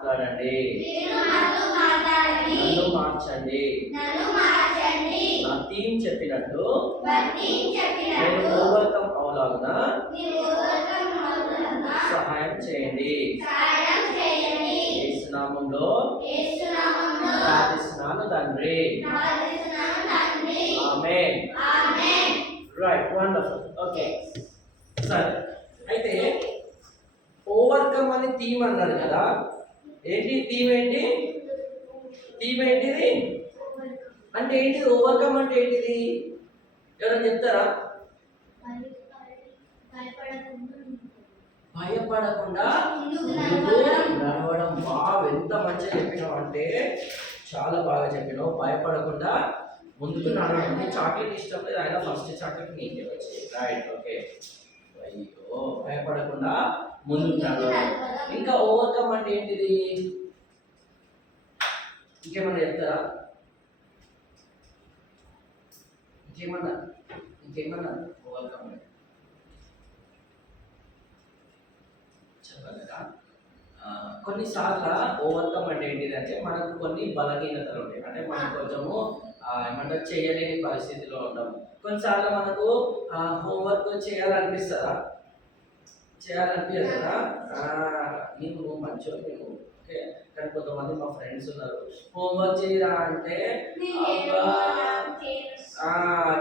మాట్లాడండి. నన్ను మార్చండి. నా టీం చెప్పినట్టు నేను ఓవర్కమ్ అవలాగున సహాయం చేయండి. యేసు నామములో ప్రార్థిస్తున్నాను తండ్రి. ఆమేన్. Right, wonderful. ఓకే, సరే. అయితే ఓవర్కమ్ అని థీమ్ అన్నాడు కదా. ఏంటి థీమ్? థీమ్ ఏంటిది అంటే ఏంటిది? ఓవర్కమ్ అంటే ఏంటిది? ఎవరైనా చెప్తారా? భయపడకుండా నడవడం. బాగా ఎంత మంచిగా చెప్పినావు అంటే చాలా బాగా చెప్పినావు. భయపడకుండా ముందుకు నడవడం. నీ చాక్లెట్ ఇష్టం లేదు, ఆయన ఫస్ట్ చాక్లెట్ నీకే వచ్చేది. Right, okay. అయ్యో, భయపడకుండా ముందుకు నడవడం. ఇంకా ఓవర్కమ్ అంటే ఏంటిది? ఇంకేమన్నా చెప్తారా? ఇంకేమన్నా ఓవర్కమ్ అంటే చెప్పగలరా? కొన్నిసార్లు ఓవర్కమ్ అంటే ఏంటిదంటే మనకు కొన్ని బలహీనతలు ఉంటాయి. అంటే మనం కొంచెము ఏమంటారు చేయలేని పరిస్థితిలో ఉంటాము. కొన్నిసార్లు మనకు హోంవర్క్ చేయాలనిపిస్తుందా? చేయాలనిపించదు కదా. నీకు మంచిగా నేను ఓకే, కానీ కొంతమంది మా ఫ్రెండ్స్ ఉన్నారు, హోంవర్క్ చేయరా అంటే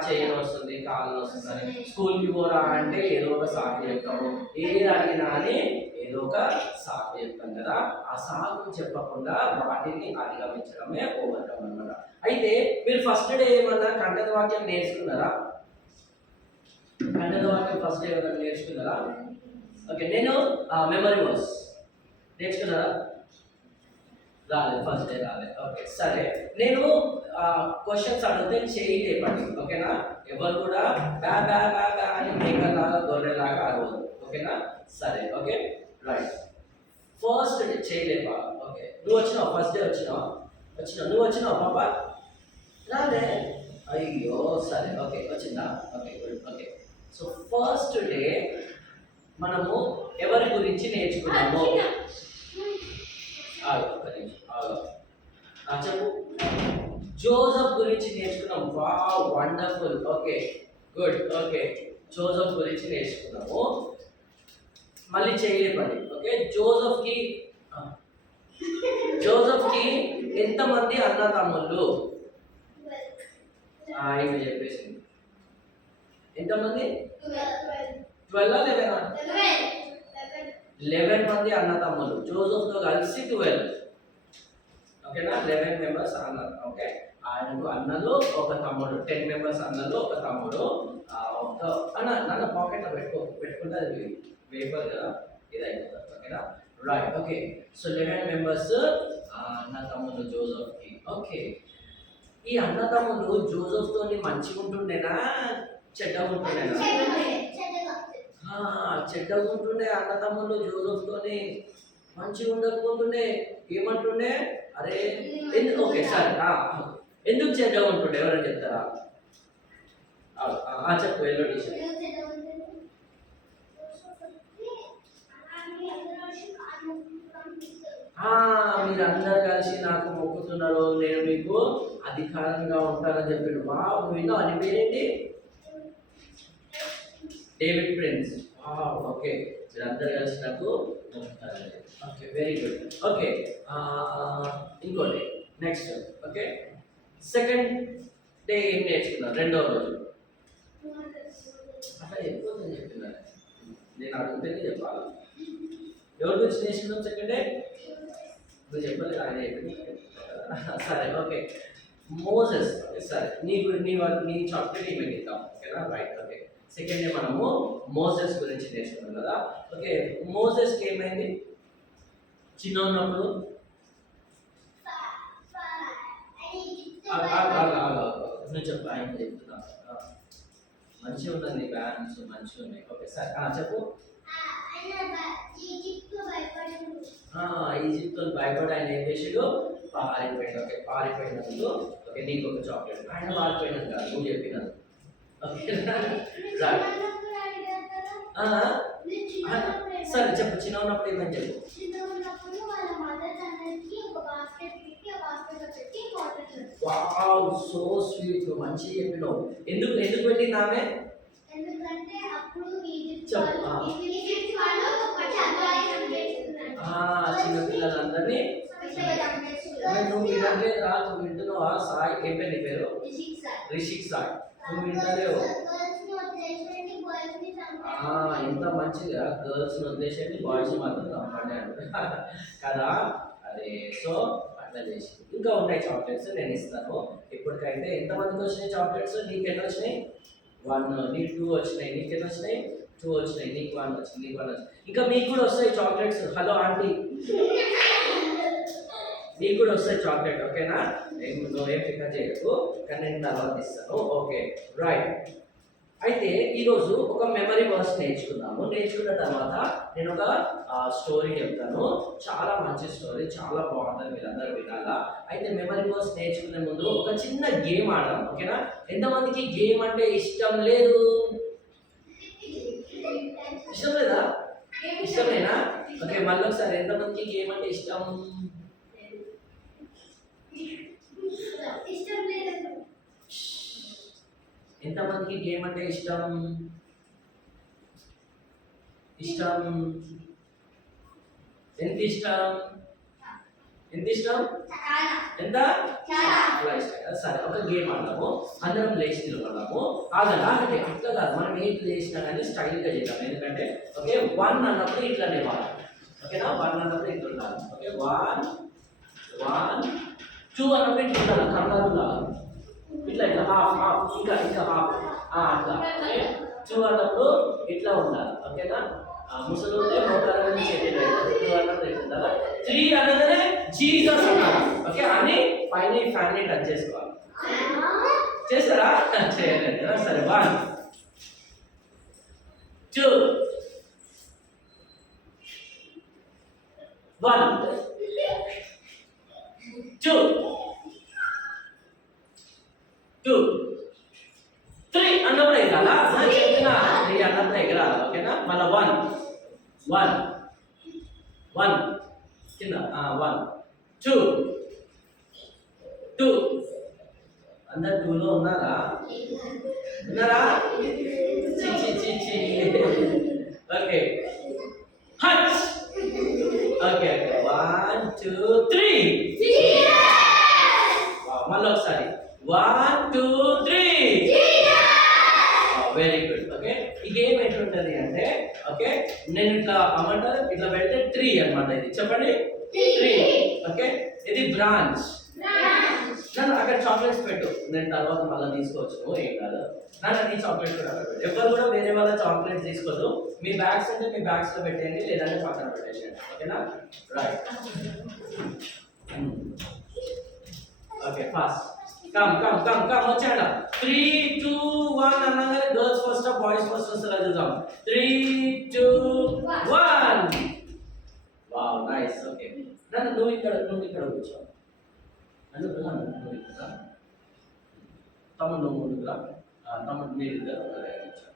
చేయని వస్తుంది, కాళ్ళు వస్తుందని. స్కూల్కి పోరా అంటే ఏదో ఒక సాకు చెప్తాము. ఏది అడిగినా అని ఏదో ఒక సాకు చెప్తాం కదా. ఆ సాకు చెప్పకుండా వాటిని అధిగమించడమే ఓవర్కమ్ అన్నమాట. అయితే మీరు ఫస్ట్ డే ఏమన్నా కంఠద వాక్యం నేర్చుకున్నారా? కంఠద వాక్యం ఫస్ట్ డే ఏమన్నా నేర్చుకున్నారా? ఓకే, నేను మెమరీ వర్స్ నేర్చుకున్నారా? రాలేదు, ఫస్ట్ డే రాలేదు. ఓకే, సరే. నేను క్వశ్చన్స్ అడిగితే చేయి లేపండి, ఓకేనా? ఎవరు కూడా బ్యా బ్యా బ్యా బ్యా అని మేకలాగా గొర్రెలాగా అడగదు, ఓకేనా? సరే, ఓకే, రైట్. ఫస్ట్ డే చేయి లేపా. ఓకే, నువ్వు వచ్చినావు, ఫస్ట్ డే వచ్చినావు. నువ్వు వచ్చినావు పాప? రాలే. అయ్యో, సరే, ఓకే, వచ్చిందా? Okay, good. Okay, so first day మనము ఎవరి గురించి నేర్చుకున్నాము? చెప్పు. జోసెఫ్ గురించి నేర్చుకున్నాం. Wow, wonderful. Okay, good. Okay, Joseph గురించి నేర్చుకున్నాము. మళ్ళీ చేయలేపండి. ఓకే, జోసెఫ్కి ఎంతమంది అన్న తమ్ముళ్ళు? ఇది చెప్పేసింది. ఎంతమంది? 12 11 మంది అన్న తమ్ముళ్ళు. జోసెఫ్తో కలిసి 12. ఓకేనా? 11 మెంబర్స్ అన్నారు. ఓకే, ఆయనకు అన్నలు ఒక తమ్ముడు. 10 మెంబర్స్ అన్నలు ఒక తమ్ముడు. నన్ను పాకెట్లో పెట్టుకుంటే అది వేపర్ కదా, ఇది అయిపోతుంది. ఓకేనా? రైట్. ఓకే, సో 11 మెంబర్స్ అన్న తమ్ముడు జోసెఫ్కి. ఓకే, ఈ అన్న తమ్ముడు జోసెఫ్తో మంచిగా ఉంటుండేనా చెడ్డగా ఉంటుండేనా? చెడ్డగా ఉంటుండే. అన్న తమ్ముళ్ళు జోసెఫ్తోని మంచిగా ఉండకపోతుండే. ఏమంటుండే? అరే ఎందుకు? ఓకే, సరే, ఎందుకు చెడ్డగా ఉంటుండే ఎవరైనా చెప్తారా? చెప్పు. Yellow T-shirt. మీరందరూ కలిసి నాకు మొక్కుతున్నారు, నేను మీకు అధికారంగా ఉంటానని చెప్పాడు. విన్నా అని పేరేంటి? David prince. ఓకే, మీరందరూ కలిసి నాకు మొక్కుతారు. Okay, very good. ఓకే, ఇంకోటి నెక్స్ట్. ఓకే, సెకండ్ డే ఏం నేర్చుకున్నారు? రెండవ రోజు. అట్లా ఎక్కువ చెప్తున్నారు, నేను అడుగుతేనే చెప్పాలి. ఎవరి గురించి నేర్చుకున్నాం సెకండ్ డే? నువ్వు చెప్పలేదు, ఆయన చెప్పింది. సరే, ఓకే, మోసెస్. సరే, నీ చాక్లెట్ ఈమెయిల్ ఇద్దాం, ఓకేనా? రైట్. ఓకే, సెకండ్ డే మనము మోసెస్ గురించి నేర్చుకున్నాం కదా. ఓకే, మోసెస్కి ఏమైంది చిన్న ఉన్నప్పుడు? నువ్వు చెప్పు, ఆయన చెప్తున్నా. మంచిగా ఉన్నది, బ్యాన్స్ మంచిగా ఉన్నాయి. ఓకే, సరే, చెప్పు. ఈజిప్ట్తో భయపడి ఆయన ఏం చేసాడు? పారిపోయాడు. ఓకే, పారిపోయినందుకు ఓకే నీకు ఒక చాక్లెట్. ఆయన పారిపోయినది కాదు, నువ్వు చెప్పినది. ఓకేనా? సరే చెప్పు. చిన్న ఉన్నప్పుడు ఏమని చెప్పు? వావ్ సో స్వీట్ మంచి చెప్పినావు. ఎందుకు ఎందుకు పెట్టింది ఆమె? ఎందుకంటే అప్పుడు చిన్నపిల్లలందరినీ నువ్వు వినట్లేదురా, నువ్వు వింటున్నావా? సాయి ఏం పేరు నీ పేరు? రిషిక్ సాయి. నువ్వు వింటలేవు. ఎంత మంచిగా గర్ల్స్ వదిలేసేది బాయ్స్ మాత్రం చంపండి అంటారు కదా. అదే సో అట్లా చేసి ఇంకా ఉన్నాయి చాక్లెట్స్ నేను ఇస్తాను. ఇప్పటికైతే ఎంతమందికి వచ్చినాయి చాక్లెట్స్? నీకు ఎన్ని వచ్చినాయి? 1, నీకు 2 వచ్చినాయి. నీకు ఎన్ని వచ్చినాయి? 2 వచ్చినాయి. నీకు 1 వచ్చింది. నీకు 1 వచ్చింది. ఇంకా మీకు కూడా వస్తాయి చాక్లెట్స్. హలో ఆంటీ, మీకు కూడా వస్తాయి చాక్లెట్. ఓకేనా? నువ్వేం ఫికర్ చేయకు, కానీ నేను తర్వాత ఇస్తాను. Okay right. అయితే ఈరోజు ఒక మెమరీ వర్స్ నేర్చుకున్నాము. నేర్చుకున్న తర్వాత నేను ఒక స్టోరీ చెప్తాను. చాలా మంచి స్టోరీ, చాలా బాగుంటుంది, మీరందరూ వినాలా. అయితే మెమరీ వర్స్ నేర్చుకునే ముందు ఒక చిన్న గేమ్ ఆడదాం. ఓకేనా? ఎంతమందికి గేమ్ అంటే ఇష్టం లేదు? ఇష్టం లేదా? ఇష్టమేనా? ఓకే మళ్ళీ ఒకసారి, ఎంతమందికి గేమ్ అంటే ఇష్టం? ఎంతమందికి గేమ్ అంటే ఇష్టం? ఇష్టం ఎంత ఇష్టం? ఎంత ఇష్టం? ఎంత? చాలా ఇష్టం. సరే ఒక గేమ్ ఆడదాము. అందరం లేచి నిలబడదాము. ఆగండి ఇట్లా కాదు, మనం ఏం చేసినా కానీ స్టైల్గా చేద్దాం. ఎందుకంటే ఓకే 1 అన్నప్పుడు ఇట్లా లేవాలి. ఓకేనా? 1 అన్నప్పుడు ఇట్లా ఉండాలి. ఓకే 1 1 2 అన్నప్పుడు ఇట్లా ఉండాలి. కంగారుగా ఇట్లా ఇట్లా హాఫ్ ఇంకా హాఫ్ అట్లా. ఓకే 2 అన్నప్పుడు ఇట్లా ఉండాలి. ఓకేనా? ముసలు మోకాలని చేతులు 2 అన్నప్పుడు ఇట్లా ఉండాలి. 3 అనగానే జీసస్ అన్నారు. ఓకే అని పైన ఈ ఫ్యాన్ని టచ్ చేసుకోవాలి. చేస్తారా? చేయలేదు. సరే 1 2 1 2 2 3 అన్నప్పుడు ఎగరాలా? చెప్తున్నా 3 అన్నప్పుడు ఎగరాలి. ఓకేనా? మళ్ళీ 1 1 1 కింద 1 2 2 అందరు 2లో ఉన్నారా? ఉన్నారా? ఓకే హచ్. ఓకే 1 2 3 మళ్ళీ ఒకసారి 1 2 3 వెరీ గుడ్. ఓకే ఈ గేమ్ ఎట్లుంటది అంటే ఓకే నేను ఇట్లా అమ్మంటారు ఇట్లా పెడితే 3 అన్నమాట. ఇది చెప్పండి 3. ఓకే ఇది బ్రాంచ్. నన్ను అక్కడ చాక్లెట్స్ పెట్టు, నేను తర్వాత మళ్ళీ తీసుకోవచ్చు, ఏం కాదు. నన్ను నీ చాక్లెట్ కూడా పెట్టు. ఎవరు కూడా వేరే వాళ్ళ చాక్లెట్స్ తీసుకోదు. మీ బ్యాగ్స్ అంటే మీ బ్యాగ్స్ లో పెట్టేయండి, లేదంటే పక్కన పెట్టేసేయండి. ఓకేనా? రైట్. ఓకే ఫాస్ట్ కమ్ వచ్చాడ. 3 2 1 అనగానే గర్ల్స్ ఫస్ట్ బాయ్స్ ఫస్ట్ వస్తారా చూద్దాం. 3 2 1 వావ్ నైస్. ఓకే నన్ను నువ్వు ఇక్కడ కూర్చో. నువ్వు ఇక్కడ తమ్ముడు నువ్వు ముందుకురా. తమ్ముడు మీరు ఇద్దరు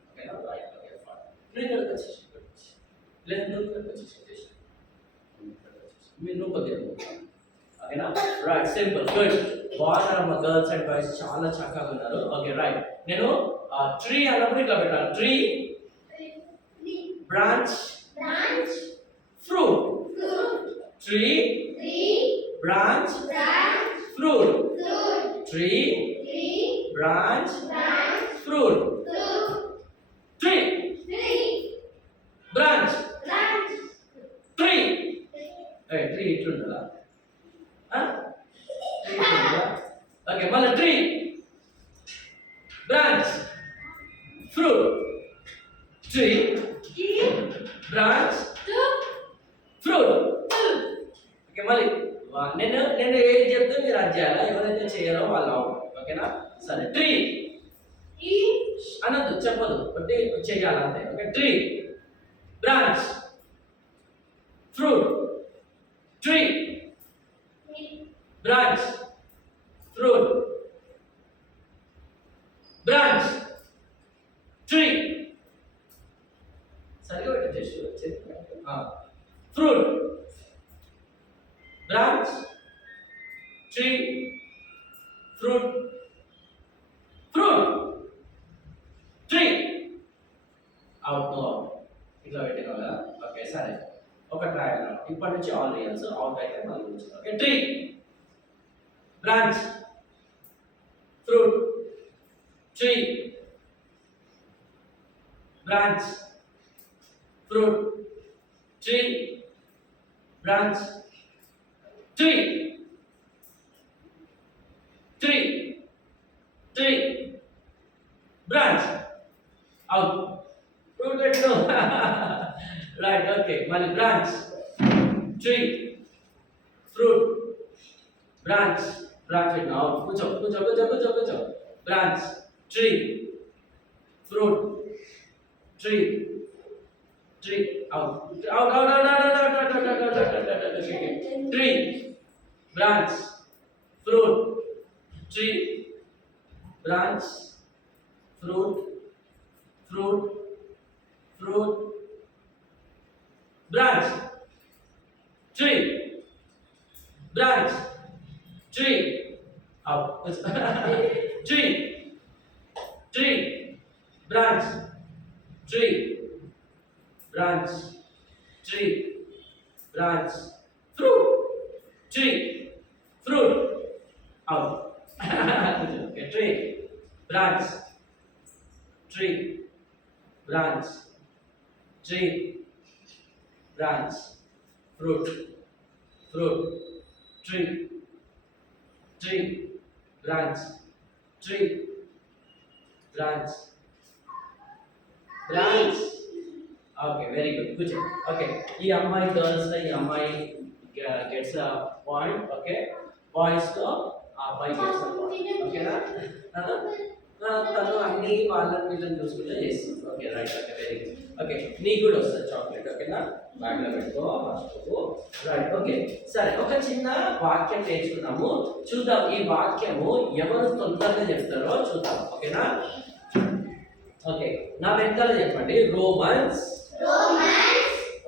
ఓకేనా? రైట్. ఓకే నువ్వు ఇక్కడికి వచ్చేసి లేదు నువ్వు ఇక్కడికి వచ్చేసి నువ్వు కొద్దిగా ఓకేనా? Right simple good. బాగున్నారమ్మా గర్ల్స్ అండ్ బాయ్స్, చాలా చక్కగా ఉన్నారు. Okay right. నేను 3 అన్నప్పుడు ఇట్లా పెట్టాను. 3 branch fruit. 3 branch fruit. 3 branch fruit. 3 branch 3 ఇట్లుంటుందా? ఓకే మళ్ళీ 3 branch fruit. 3 branch fruit. Okay మళ్ళీ నేను ఏది చెప్తే మీరు అది చేయాలా, ఎవరైతే చేయరో వాళ్ళు అవుట్. ఓకేనా? సరే 3 అనద్దు, చెప్పదు, అంటే చేయాలంతే. Okay 3 branch fruit. 3 branch fruit. Branch 3 సరిగా పెట్టేసి fruit. Branch 3 fruit fruit tree out no out ఇట్లా పెట్టినావు కదా ఓకే సరే ఒక ట్రయాంగిల్ ఇప్పటి నుంచి ఆల్ రియల్స్ అవుట్ అయితే మళ్ళీ కూర్చో okay tree branch fruit tree branch fruit tree branch tree tree tree branch out fruit let's go right okay mali branch tree fruit branch branch it now kucho branch tree fruit tree tree out tree branch fruit tree branch fruit branch tree branch tree out tree branch tree branch tree branch fruit tree fruit out okay tree branch tree branch tree branch fruit tree branch tree branch okay very good కూర్చో okay ఈ అమ్మాయి girls ఈ అమ్మాయి gets a point okay boys తో ఆ అబ్బాయి gets a point ఓకేనా తను అన్ని వాళ్ళని వీళ్ళని చూసుకుంటే చేస్తుంది okay right okay very good okay నీకు కూడా వస్తుంది చాక్లెట్ ఓకేనా బ్యాగ్లో పెట్టుకో మర్చిపోకు రైట్ ఓకే సరే ఒక చిన్న వాక్యం నేర్చుకున్నాము చూద్దాం ఈ వాక్యము ఎవరు తొందరగా చెప్తారో చూద్దాం ఓకేనా ఓకే నా వెనకాల చెప్పండి రోమన్స్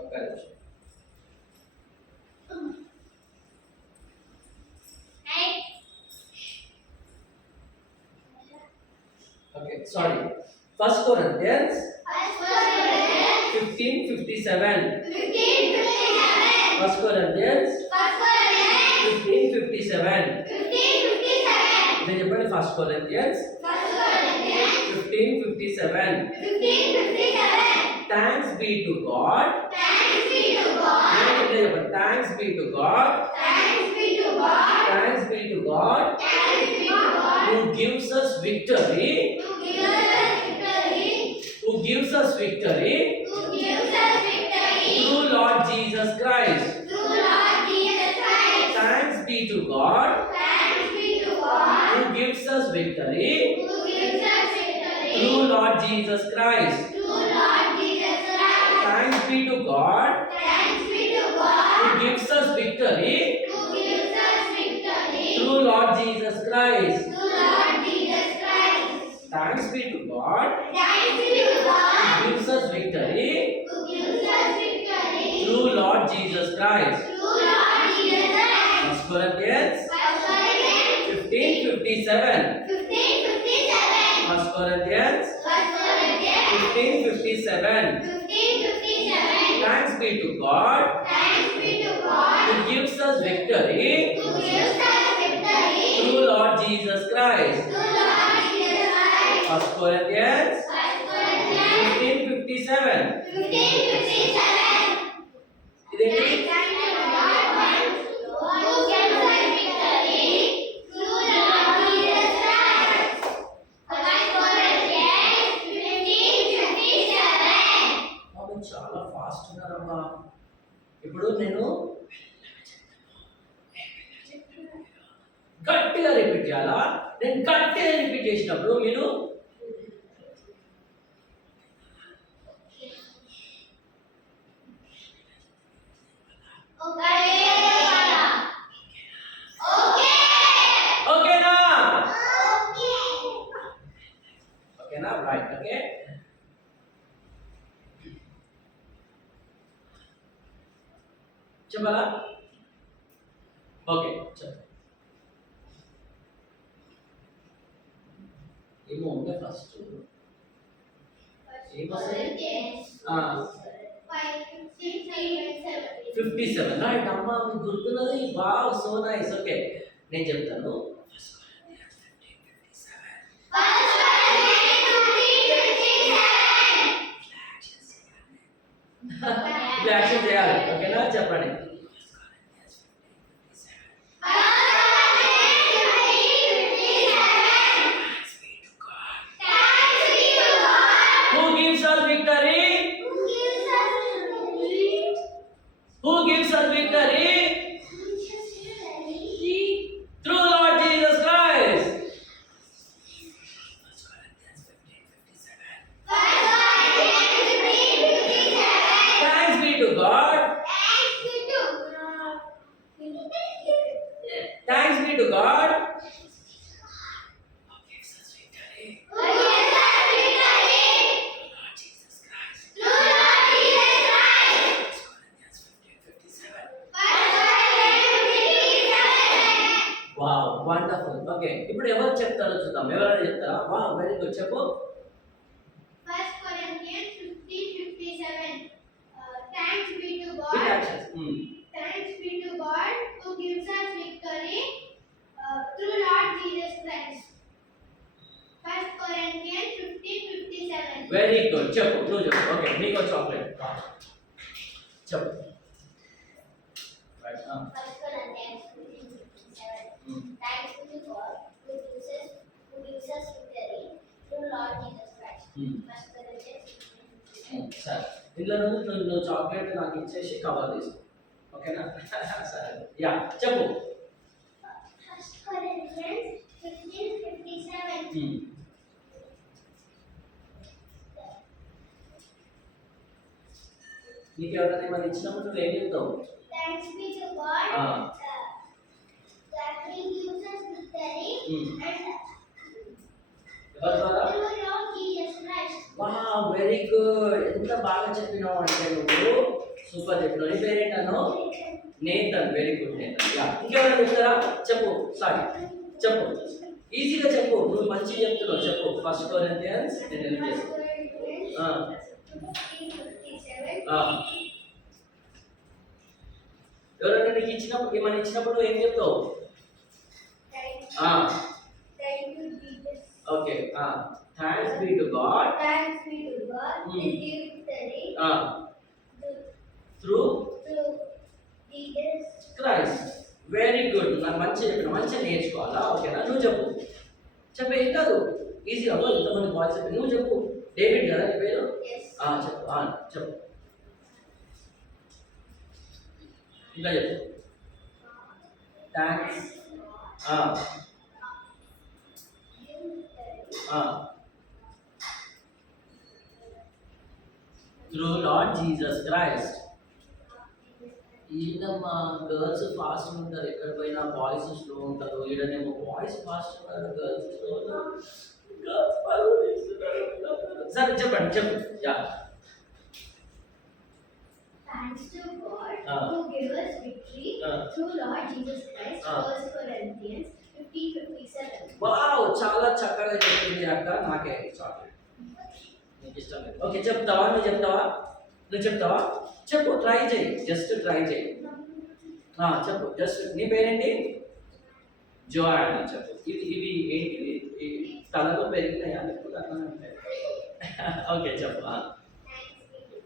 ఒక నిమిషం okay sorry first Corinthians 15:57 first Corinthians 15:57 నేను చెప్పండి first Corinthians 15:57 Thanks be to God. Thanks be to God. Who gives us victory. Through Lord Jesus Christ. Thanks be to God. Who gives us victory. Through Lord Jesus Christ. Thanks be to God. Who gives us victory. Through Lord Jesus Christ. Thanks be to God. Who gives us victory. Through Lord Jesus Christ. First Corinthians 15:57. First Corinthians 15:57. Thanks be to God. Who gives us victory. Through Lord Jesus Christ. First Corinthians 15:57. ఇదేంటి చాలా fast ఉన్నారమ్మా ఇప్పుడు నేను గట్టిగా repeat చేయాలా నేను గట్టిగా repeat చేసినప్పుడు మీరు ఓకేనా ఓకేనా రైట్ ఓకే చెప్పాలా ఓకే చెప్పు ఏమో ఉంటే ఫస్ట్ First ఏం వస్తుంది? Corinthians Ah. 5:57. 57 రైట్ అమ్మ మీకు గుర్తున్నది వావ్ సో నైస్ ఓకే నేను చెప్తాను ఇప్పుడు యాక్షన్ చేయాలి ఓకేనా చెప్పండి Who gives us victory? Who gives us victory? Through Lord Jesus Christ. Thanks be to God. Thanks be to God. Who gives us victory? Lord Jesus Christ. Corinthians 15:57. Wow, wonderful. Okay, ఇప్పుడు ఎవరు చెప్తారో చూద్దాం. ఎవరైనా చెప్తారా? Wow, very good. చెప్పు. 1 Corinthians 15:57. Thanks be to With God. actions. Thanks be to God who gives us victory through Lord Jesus Christ. 1 Corinthians 15:57. Very good. చెప్పు. నువ్వు చెప్పు. ఓకే, నీకు చాక్లెట్. చెప్పు. Right. 1 Corinthians 15:57. Hmm. Thanks be to God who gives us victory through Lord Jesus Christ. Hmm. 1 Corinthians 15:57. సరే ఇందులో నువ్వు chocolate నాకు ఇచ్చేసి కవర్ తీసుకో ఓకేనా సరే యా చెప్పు 1 Corinthians 15:57. నీకు ఎవరైనా ఏమైనా ఇచ్చినప్పుడు నువ్వు ఏం చెప్తావు Thanks be to God Ah. that He gives us victory Hmm. and ఎవరి ద్వారా through Lord Jesus Christ. Wow very good ఎంత బాగా చెప్పినావు అంటే నువ్వు సూపర్ చెప్పినావు నీ పేరేంటను Nathan very good Nathan yeah ఇంకెవరైనా చెప్తారా చెప్పు సారీ చెప్పు ఈజీగా చెప్పు నువ్వు మంచిగా చెప్తున్నావు చెప్పు 1 కొరింథియన్స్ నేను హెల్ప్ చేస్తాను Ah. 15:57. ఎవరైనా నీకు ఇచ్చినప్పుడు ఏమైనా ఇచ్చినప్పుడు ఏం చెప్తావు Thank you, Jesus. Okay thanks be to God Thanks be to God who Hmm. gives victory through through Jesus. Christ very good నాకు మంచిగా చెప్పిన మంచిగా నేర్చుకోవాలా ఓకేనా నువ్వు చెప్పు చెప్పు ఏం కాదు ఈజీ అవ్వ ఇంతమంది బాయ్స్ చెప్పి నువ్వు చెప్పు డేవిడ్ కదా నీ పేరు Yes. చెప్పు చెప్పు ఇంకా చెప్పు thanks through Lord Jesus Christ ఈయనమ్మా గర్ల్స్ ఫాస్ట్ ఉంటారు ఎక్కడ పోయినా బాయ్స్ స్లో ఉంటారు ఈడనేమో బాయ్స్ ఫాస్ట్ ఉంటారు గర్ల్స్ స్లో ఉంటారు గర్ల్స్ పరువు తీస్తున్నారు సరే చెప్పండి చెప్పు yeah Thanks to God Ah. who gives us victory Ah. through Lord Jesus Christ. Ah. 1 Corinthians 15:57. Wow చాలా చక్కగా చెప్పింది అక్క నాకే చాక్లెట్ నీకు ఇష్టం లేదు ఓకే చెప్తావా నువ్వు చెప్తావా చెప్పు ట్రై చేయి జస్ట్ ట్రై చేయి చెప్పు జస్ట్ నీ పేరేంటి జోయానా చెప్పు ఇవి ఏంటివి ఈ తలలో పెరిగినాయా లేకపోతే అట్లానే ఉంటాయి ఓకే చెప్పు Thanks be to God.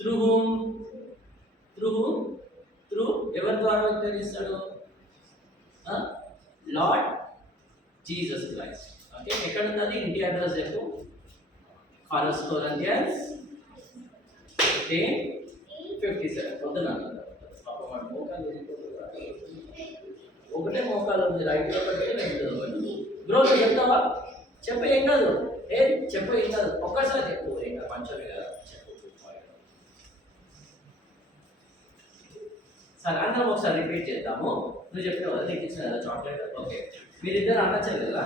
Through whom through ఎవరి ద్వారా విక్టరీస్తాడు లార్డ్ జీసస్ క్రైస్ట్ ఓకే ఎక్కడ ఉన్నది ఇంటి అడ్రస్ చెప్పు 1 కొరింథియన్స్ 15:57 పొద్దున పాపం మోకాలు ఒకటే మోకాలు ఉంది రైట్ ఒకటి లెఫ్ట్ ఒకటి బ్రో నువ్వు చెప్తావా చెప్పు ఏం కాదు చెప్పు ఏం కాదు ఒక్కసారి చెప్పు ఏం కాదు మంచిది కదా చెప్పు సరే అందరం ఒకసారి రిపీట్ చేద్దాము నువ్వు చెప్పినావు కదా నీకు ఇచ్చిన కదా చాక్లెట్ ఓకే మీరిద్దరు అన్న చెల్లెలా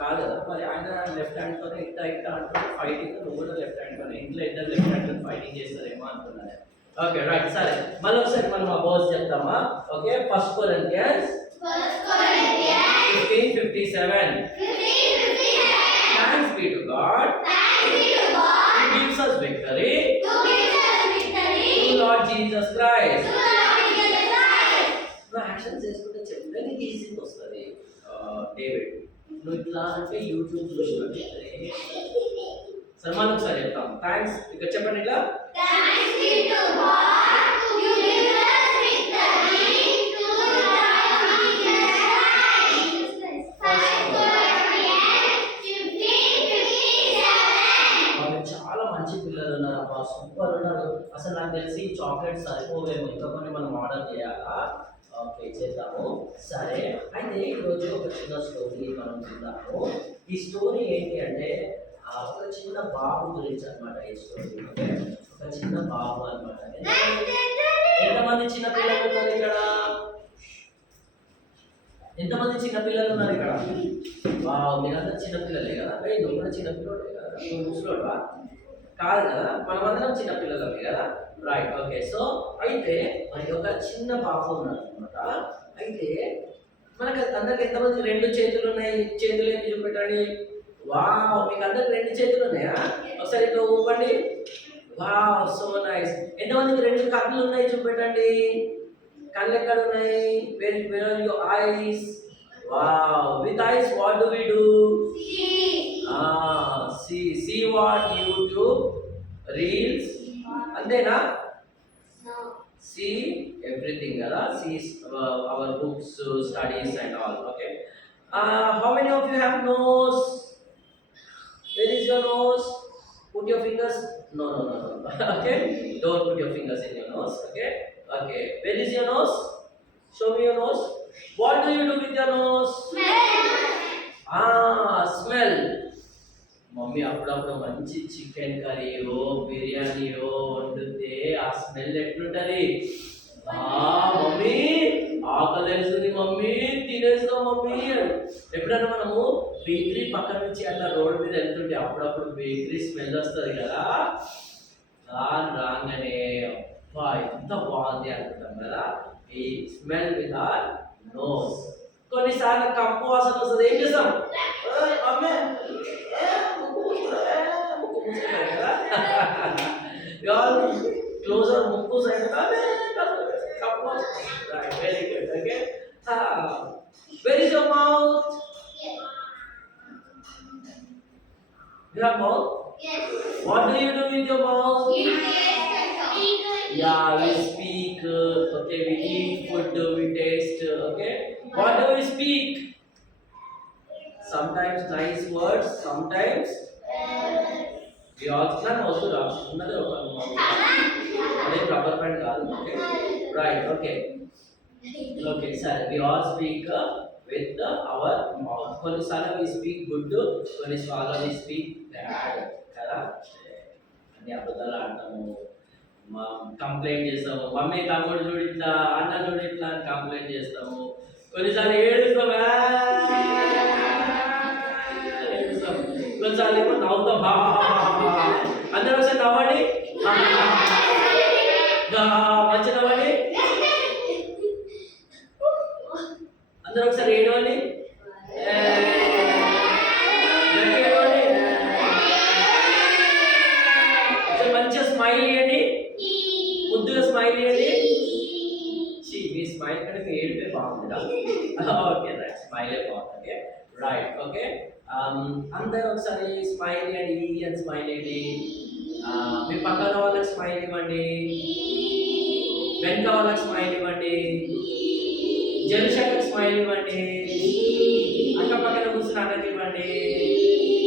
కాదు కదా మరి ఆయన లెఫ్ట్ హ్యాండ్తో ఇట్లా అంటారు ఫైటింగ్ నువ్వు కూడా లెఫ్ట్ హ్యాండ్తో ఇంట్లో ఇద్దరు లెఫ్ట్ హ్యాండ్తో ఫైటింగ్ చేస్తారేమో అనుకున్నాను ఓకే రైట్ సరే మళ్ళీ ఒకసారి మనం ఆ వర్స్ చెప్తామా okay first Corinthians 15:57 Thanks be to God who gives us victory through Lord Jesus Christ. నువ్వు యాక్షన్ చేసుకుంటే చెప్తే నీకు ఈజీగా వస్తుంది డేవిడ్ నువ్వు ఇట్లా అంటే యూట్యూబ్ చూసినట్టు సరే మనం ఒకసారి చెప్తాం థ్యాంక్స్ ఇక్కడ చెప్పండి ఇట్లా చాలా మంచి పిల్లలు ఉన్నారు అబ్బా సూపర్ ఉన్నారు అసలు నాకు తెలిసి చాక్లెట్స్ సరిపోవేమో ఇంకా కొన్ని మనం ఆర్డర్ చేయాలా ఓకే చేద్దాము సరే అయితే ఈరోజు ఒక చిన్న స్టోరీ మనం చూద్దాము ఈ స్టోరీ ఏంటి అంటే ఒక చిన్న బాబు గురించి అన్నమాట ఈ స్టోరీ ఓకే ఒక చిన్న బాబు అన్నమాట ఎంతమంది చిన్న పిల్లలు ఉన్నారు ఇక్కడ ఎంతమంది చిన్న పిల్లలు ఉన్నారు ఇక్కడ మీరందరూ చిన్నపిల్లలే కదా నువ్వు కూడా చిన్నపిల్లడే కదా నువ్వు ముసలోడువా కాదు కదా మనమందరం చిన్నపిల్లలమే కదా రైట్ ఓకే సో అయితే మనకి ఒక చిన్న బాబు ఉన్నాడు అనమాట అయితే మనకి అందరికి ఎంతమంది రెండు చేతులు ఉన్నాయి చేతులు ఏంటి చూపెట్టండి వావ్ మీకు అందరికి రెండు చేతులు ఉన్నాయా ఒకసారి ఇట్లా ఊపండి వావ్ సో నైస్ ఎంతమందికి రెండు కళ్ళు ఉన్నాయి చూపెట్టండి కళ్ళు ఎక్కడ ఉన్నాయి where are your eyes wow with eyes what do we do see what YouTube reels అంతేనా see everything కదా see our books studies and all okay how many of you have nose where is your nose put your fingers no okay don't put your fingers in your nose okay okay where is your nose show me your nose what do you do with your nose smell mummy అప్పుడప్పుడు మంచి chicken కర్రీయో బిర్యానీయో వండితే ఆ smell ఎట్లుంటది mummy ఆకలి వేస్తుంది mummy తినేస్తాం mummy ఎప్పుడైనా మనము బేకరీ పక్కన నుంచి అట్లా రోడ్ మీద వెళ్తుంటే అప్పుడప్పుడు బేకరీ స్మెల్ వస్తుంది కదా రాగానే అబ్బా ఎంత బాగుంది అనుకుంటాం కదా ఈ స్మెల్ విత్ ఆర్ నోస్ కొన్నిసార్లు కప్పు వాసన వస్తుంది ఏం చేస్తాం అమ్మే closer mukku side cup right very good okay where is your mouth you have mouth yes what do you do with your mouth yeah we speak okay we eat food we taste okay what do we speak sometimes nice words sometimes we also ఉన్నది ఒక అదే rubber band కాదు okay right okay okay సరే we all speak with our mouth కొన్నిసార్లు we speak good కొన్నిసార్లు we speak bad కదా అన్ని అబద్ధాలు ఆడతాము కంప్లైంట్ చేస్తాము మమ్మీ తమ్ముడు చూడు ఇట్లా అన్న చూడు ఇట్లా అని కంప్లైంట్ చేస్తాము కొన్నిసార్లు ఏడుస్తాము కొన్నిసార్లు ఏమో నవ్వుతాం అందరూ ఒకసారి నవ్వండి మంచి నవ్వండి అందరూ ఒకసారి ఏడవండి మంచిగా స్మైల్ ఇవ్వండి ముద్దుగా స్మైల్ ఇవ్వండి మీ స్మైల్ కంటే మీ ఏడిపే బాగుంది ఓకే రైట్ స్మైల్ బాగుంది ఓకే రైట్ ఓకే అందరూ ఒకసారి స్మైల్ ఇవ్వండి అని స్మైల్ ఇవ్వండి మీ పక్కన వాళ్ళకి స్మైల్ ఇవ్వండి వెనక వాళ్ళకి స్మైల్ ఇవ్వండి జలశంకర్ స్మైల్ ఇవ్వండి అక్క పక్కన కూర్చుని అన్నకి ఇవ్వండి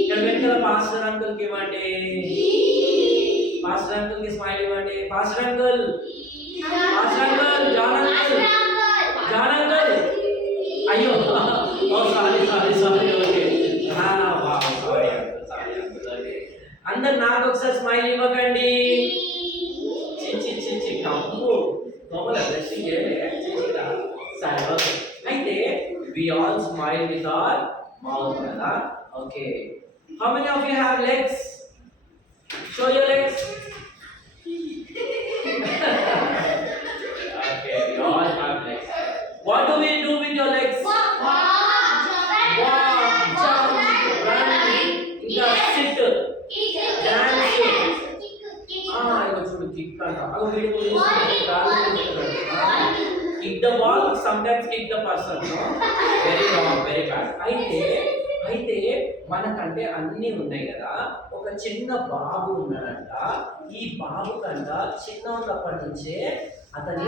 ఇక్కడ వెనకాల పాస్టర్ అంకుల్కి ఇవ్వండి పాస్టర్ అంకుల్కి స్మైల్ ఇవ్వండి పాస్టర్ అంకుల్ జాన్ అంకుల్ అయ్యో సారీ ఓకే అందరు నాకు ఒకసారి స్మైల్ ఇవ్వకండి చిచ్చి కమ్ము దోమల బ్రషింగ్ సరే ఓకే అయితే we all smile with our mouth కదా okay how many of you have legs show your legs బాగా video kick the ball sometimes kick the person. Very wrong, very bad. అయితే మనకంటే అన్నీ ఉన్నాయి కదా. ఒక చిన్న బాబు ఉన్నాడంట. ఈ బాబు కంట చిన్న ఉన్నప్పటి నుంచే అతని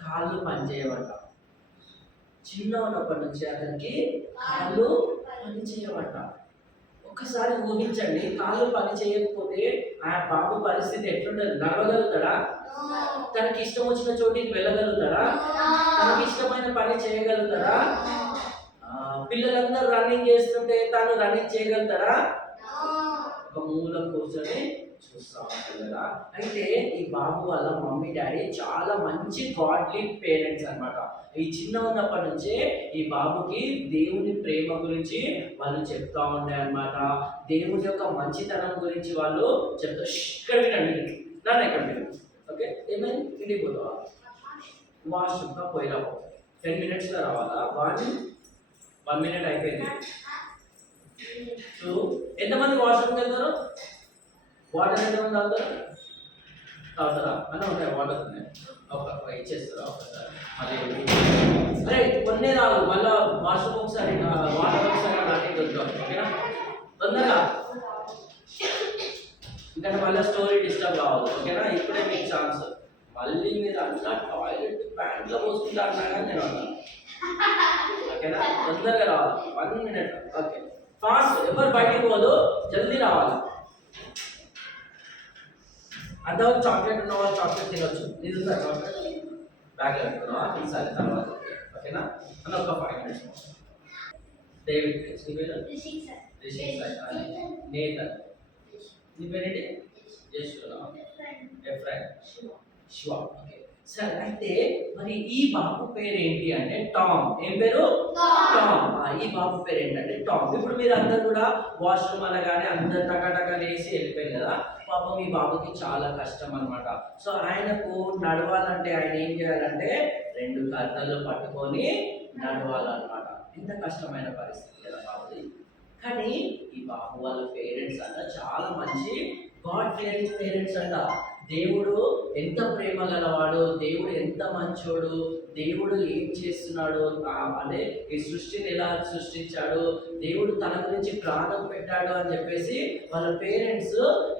కాళ్ళు పనిచేయమంట. చిన్న ఉన్నప్పటి నుంచి అతనికి కాళ్ళు పనిచేయమంట. ఒక్కసారి ఊహించండి, కాళ్ళు పని చేయకపోతే ఆ బాబు పరిస్థితి ఎట్లుంటది? నడవగలుగుతాడా? తనకి ఇష్టం వచ్చిన చోటికి వెళ్ళగలుగుతాడా? తనకి ఇష్టమైన పని చేయగలుగుతాడా? పిల్లలందరూ రన్నింగ్ చేస్తుంటే తను రన్నింగ్ చేయగలుగుతాడా? ఒక మూల కూర్చొని చూస్తా ఉంటాడు కదా. అయితే ఈ బాబు వాళ్ళ మమ్మీ డాడీ చాలా మంచి గాడ్లీ పేరెంట్స్ అన్నమాట. ఈ చిన్న ఉన్నప్పటి నుంచే ఈ బాబుకి దేవుని ప్రేమ గురించి వాళ్ళు చెప్తా ఉండే అన్నమాట. దేవుని యొక్క మంచితనం గురించి వాళ్ళు చెప్తా. ఇక్కడ వినండి, నన్ను ఎక్కడ వినండి. ఓకే, ఏమైంది? ఇంటికి పోతావా? వాష్రూమ్గా పోయినా 10 minutesలో రావాలా? 1 minute అయిపోయింది. సో ఎంతమంది వాష్రూమ్కి వెళ్తారు? వాటర్ ఎంతమంది తాగుతారా అన్న? ఉంటాయి వాటర్ ఉన్నాయి, ఇచ్చేస్తారా ఒకసారి? మళ్ళీ అరే కొన్నే రాదు, మళ్ళీ వాష్రూమ్ ఒకసారి వాటర్ ఒకసారి అలాంటి వద్దాం. ఓకేనా? తొందరగా, ఎందుకంటే మళ్ళీ స్టోరీ డిస్టర్బ్ కావాలి. ఓకేనా? ఇప్పుడే మీకు ఛాన్స్. మళ్ళీ మీరు అన్న టాయిలెట్ ప్యాంట్లో పోసుకుంటా అన్నా కానీ నేను అన్నాను. ఓకేనా? తొందరగా రావాలి. 1 minute. Okay, fast. ఎవరు బయటికి పోదు, జల్దీ రావాలి. అంతవరకు చాక్లెట్ ఉన్న వాళ్ళు చాక్లెట్ తినొచ్చు. ఇది ఉందా చాక్లెట్? బ్యాగ్లో పెట్టుకున్నావా? ఈసారి తర్వాత. ఓకేనా? అన్న ఒక 5 minutes. డేవిడ్, నీ పేరు? నేతన్. నీ పేరేంటి? ఎఫ్రైన్. శివ. ఓకే, సరే. అయితే మరి ఈ బాబు పేరు ఏంటి అంటే టామ్. ఏం పేరు? టామ్. ఈ బాబు పేరు ఏంటంటే టామ్. ఇప్పుడు మీరు అందరు కూడా వాష్రూమ్ అనగానే అందరు టకాటకా లేసి వెళ్ళిపోయారు కదా. పాపం ఈ బాబుకి చాలా కష్టం అన్నమాట. సో ఆయనకు నడవాలంటే ఆయన ఏం చేయాలంటే 2 కర్రలు పట్టుకొని నడవాలన్నమాట. ఎంత కష్టమైన పరిస్థితి కదా బాబుది. కానీ ఈ బాబు వాళ్ళ పేరెంట్స్ అంట చాలా మంచి గాడ్ ఫియరింగ్ పేరెంట్స్ అంట. దేవుడు ఎంత ప్రేమ గలవాడు, దేవుడు ఎంత మంచోడు, దేవుడు ఏం చేస్తున్నాడు, అంటే ఈ సృష్టిని ఎలా సృష్టించాడు, దేవుడు తన గురించి ప్రాణం పెట్టాడు అని చెప్పేసి వాళ్ళ పేరెంట్స్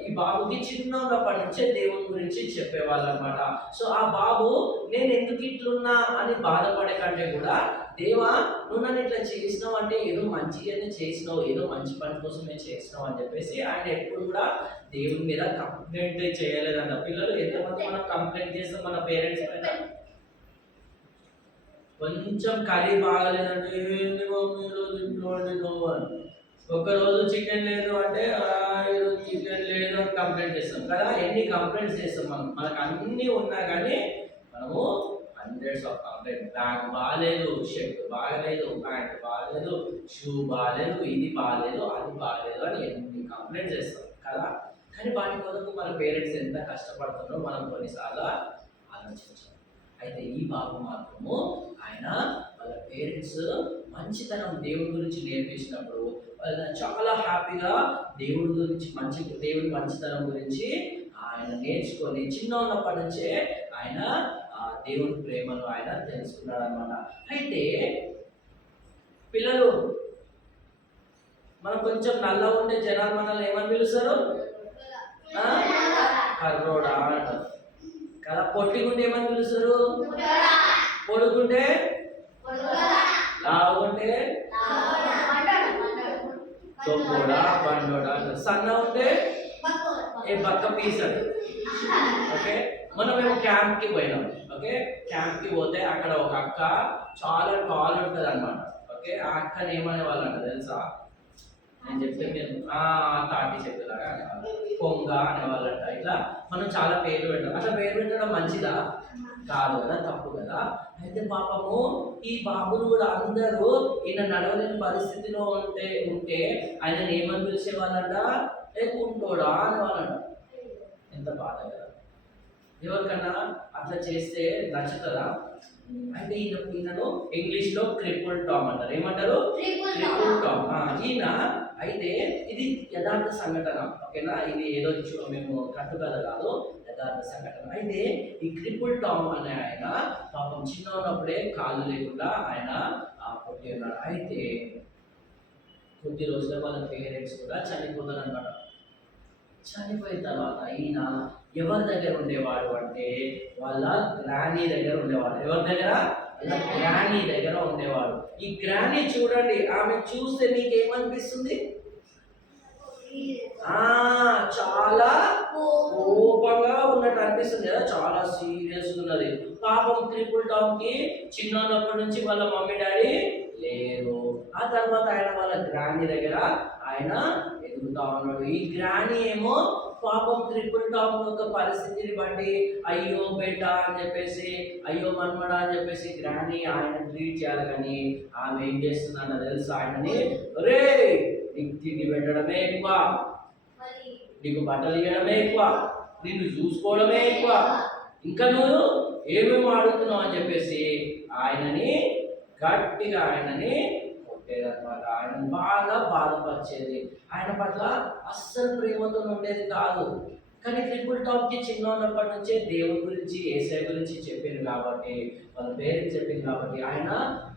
ఈ బాబుకి చిన్న ఉన్నప్పటి నుంచే దేవుని గురించి చెప్పేవాళ్ళు అనమాట. సో ఆ బాబు నేను ఎందుకు ఇట్లున్నా అని బాధపడే కంటే కూడా, దేవా నువ్వు నన్ను ఇట్లా చేసినావు అంటే ఏదో మంచిగానే చేసినావు, ఏదో మంచి పని కోసమే చేసినావు అని చెప్పేసి ఆయన ఎప్పుడు కూడా దేవుని మీద కంప్లైంట్ చేయలేదంట. పిల్లలు ఎంతమంది మనం కంప్లైంట్ చేస్తాం మన పేరెంట్స్ పైన? కొంచెం కర్రీ బాగాలేదంటే ఏంది మమ్మీ ఈరోజు ఇంట్లో వండినావు అని, ఒకరోజు చికెన్ లేదు అంటే ఈరోజు చికెన్ లేదు అని కంప్లైంట్ చేస్తాం కదా. ఎన్ని కంప్లైంట్స్ చేస్తాం మనం? మనకు అన్నీ ఉన్నా కానీ మనము hundreds of కంప్లైంట్. బ్యాగ్ బాగాలేదు, షర్ట్ బాగాలేదు, ప్యాంట్ బాగాలేదు, షూ బాగాలేదు, ఇది బాగాలేదు, అది బాగాలేదు అని ఎన్ని కంప్లైంట్ చేస్తాం కదా. కానీ వాటి కొరకు మన పేరెంట్స్ ఎంత కష్టపడుతున్నారో మనం కొన్నిసార్లు ఆలోచించాం. అయితే ఈ బాబు మాత్రము ఆయన వాళ్ళ పేరెంట్స్ మంచితనం దేవుడి గురించి నేర్పించినప్పుడు వాళ్ళ చాలా హ్యాపీగా దేవుడి గురించి దేవుడి మంచితనం గురించి ఆయన నేర్చుకొని చిన్న ఉన్నప్పటి నుంచే ఆయన దేవుడి ప్రేమను ఆయన తెలుసుకున్నాడు అనమాట. అయితే పిల్లలు మనం కొంచెం నల్లగా ఉంటే జనాలు మనల్ని ఏమని పిలుస్తారు? కర్రోడా అంటారు కదా. పొట్టిగుంటే ఏమని పిలుస్తారు? పొడుగుంటే, లావుంటే తొక్కోడా, బండోడా అంటారు. సన్న ఉంటే ఏ బక్క పీస్ అంటారు. ఓకే, మనం మేము క్యాంప్కి పోయినాం. ఓకే, క్యాంప్కి పోతే అక్కడ ఒక అక్క చాలా టాల్ ఉంటుంది అనమాట. ఓకే, ఆ అక్కని ఏమనే వాళ్ళంట తెలుసా? నేను చెప్తే మీరు తాటి చెట్టులాగా పొంగ అనేవాళ్ళంట. ఇట్లా మనం చాలా పేరు పెట్టాం. అట్లా పేరు పెట్టడం మంచిదా? కాదు కదా, తప్పు కదా. అయితే పాపము ఈ బాబులు కూడా అందరూ ఈయన నడవలేని పరిస్థితిలో ఉంటే ఆయన ఏమని పిలిచేవాళ్ళంట? కుంటోడా అనేవాళ్ళంట. ఎంత బాధ కదా. ఎవరికన్నా అట్లా చేస్తే నచ్చుతుందా? అంటే ఈయనను ఇంగ్లీష్లో క్రిపుల్ టామ్ అంటారు. ఏమంటారు? Cripple Tom. ఈయన అయితే ఇది యథార్థ సంఘటన. ఓకేనా? ఇది ఏదో మేము కట్టుకథ కాదు, యథార్థ సంఘటన. అయితే ఈ క్రిపుల్ టామ్ అనే ఆయన పాపం చిన్న ఉన్నప్పుడే కాళ్ళు లేకుండా ఆయన పుట్టి ఉన్నాడు. అయితే కొద్ది రోజుల వాళ్ళ పేరెంట్స్ కూడా చనిపోతారు అనమాట. చనిపోయిన తర్వాత ఈయన ఎవరి దగ్గర ఉండేవాడు అంటే వాళ్ళ గ్రానీ దగ్గర ఉండేవాడు. ఎవరి దగ్గర? వాళ్ళ గ్రానీ దగ్గర ఉండేవాడు. ఈ గ్రానీ చూడండి, ఆమె చూస్తే నీకేమనిపిస్తుంది? చాలా కోపంగా ఉన్నట్టు అనిపిస్తుంది కదా, చాలా సీరియస్ ఉన్నది. పాపం ట్రిపుల్ టామ్ కి చిన్నప్పటి నుంచి వాళ్ళ మమ్మీ డాడీ లేరు. ఆ తర్వాత ఆయన వాళ్ళ గ్రానీ దగ్గర ఆయన ఎదుగుతా ఉన్నాడు. ఈ గ్రానీ ఏమో పాపం ట్రిపుల్ టామ్ యొక్క పరిస్థితిని బట్టి అయ్యో బేట అని చెప్పేసి, అయ్యో మన్మడా అని చెప్పేసి గ్రానీ ఆయన ట్రీట్ చేయాలి. కానీ ఆమె ఏం చేస్తుందంట తెలుసు? ఆయనని రే నీకు తిండి పెట్టడమే ఎక్కువ, నీకు బట్టలు ఇవ్వడమే ఎక్కువ, నిన్ను చూసుకోవడమే ఎక్కువ, ఇంకా నువ్వు ఏమేమి అడుగుతున్నావు అని చెప్పేసి ఆయనని గట్టిగా ఆయనని కొట్టేదన్నమాట. ఆయన బాగా బాధపరిచేది. ఆయన పట్ల అస్సలు ప్రేమతో ఉండేది కాదు. కానీ ట్రిపుల్ టామ్కి చిన్న ఉన్నప్పటి నుంచే దేవుడి గురించి, యేసయ్య గురించి చెప్పింది కాబట్టి, వాళ్ళ పేరెంట్స్ చెప్పింది కాబట్టి ఆయన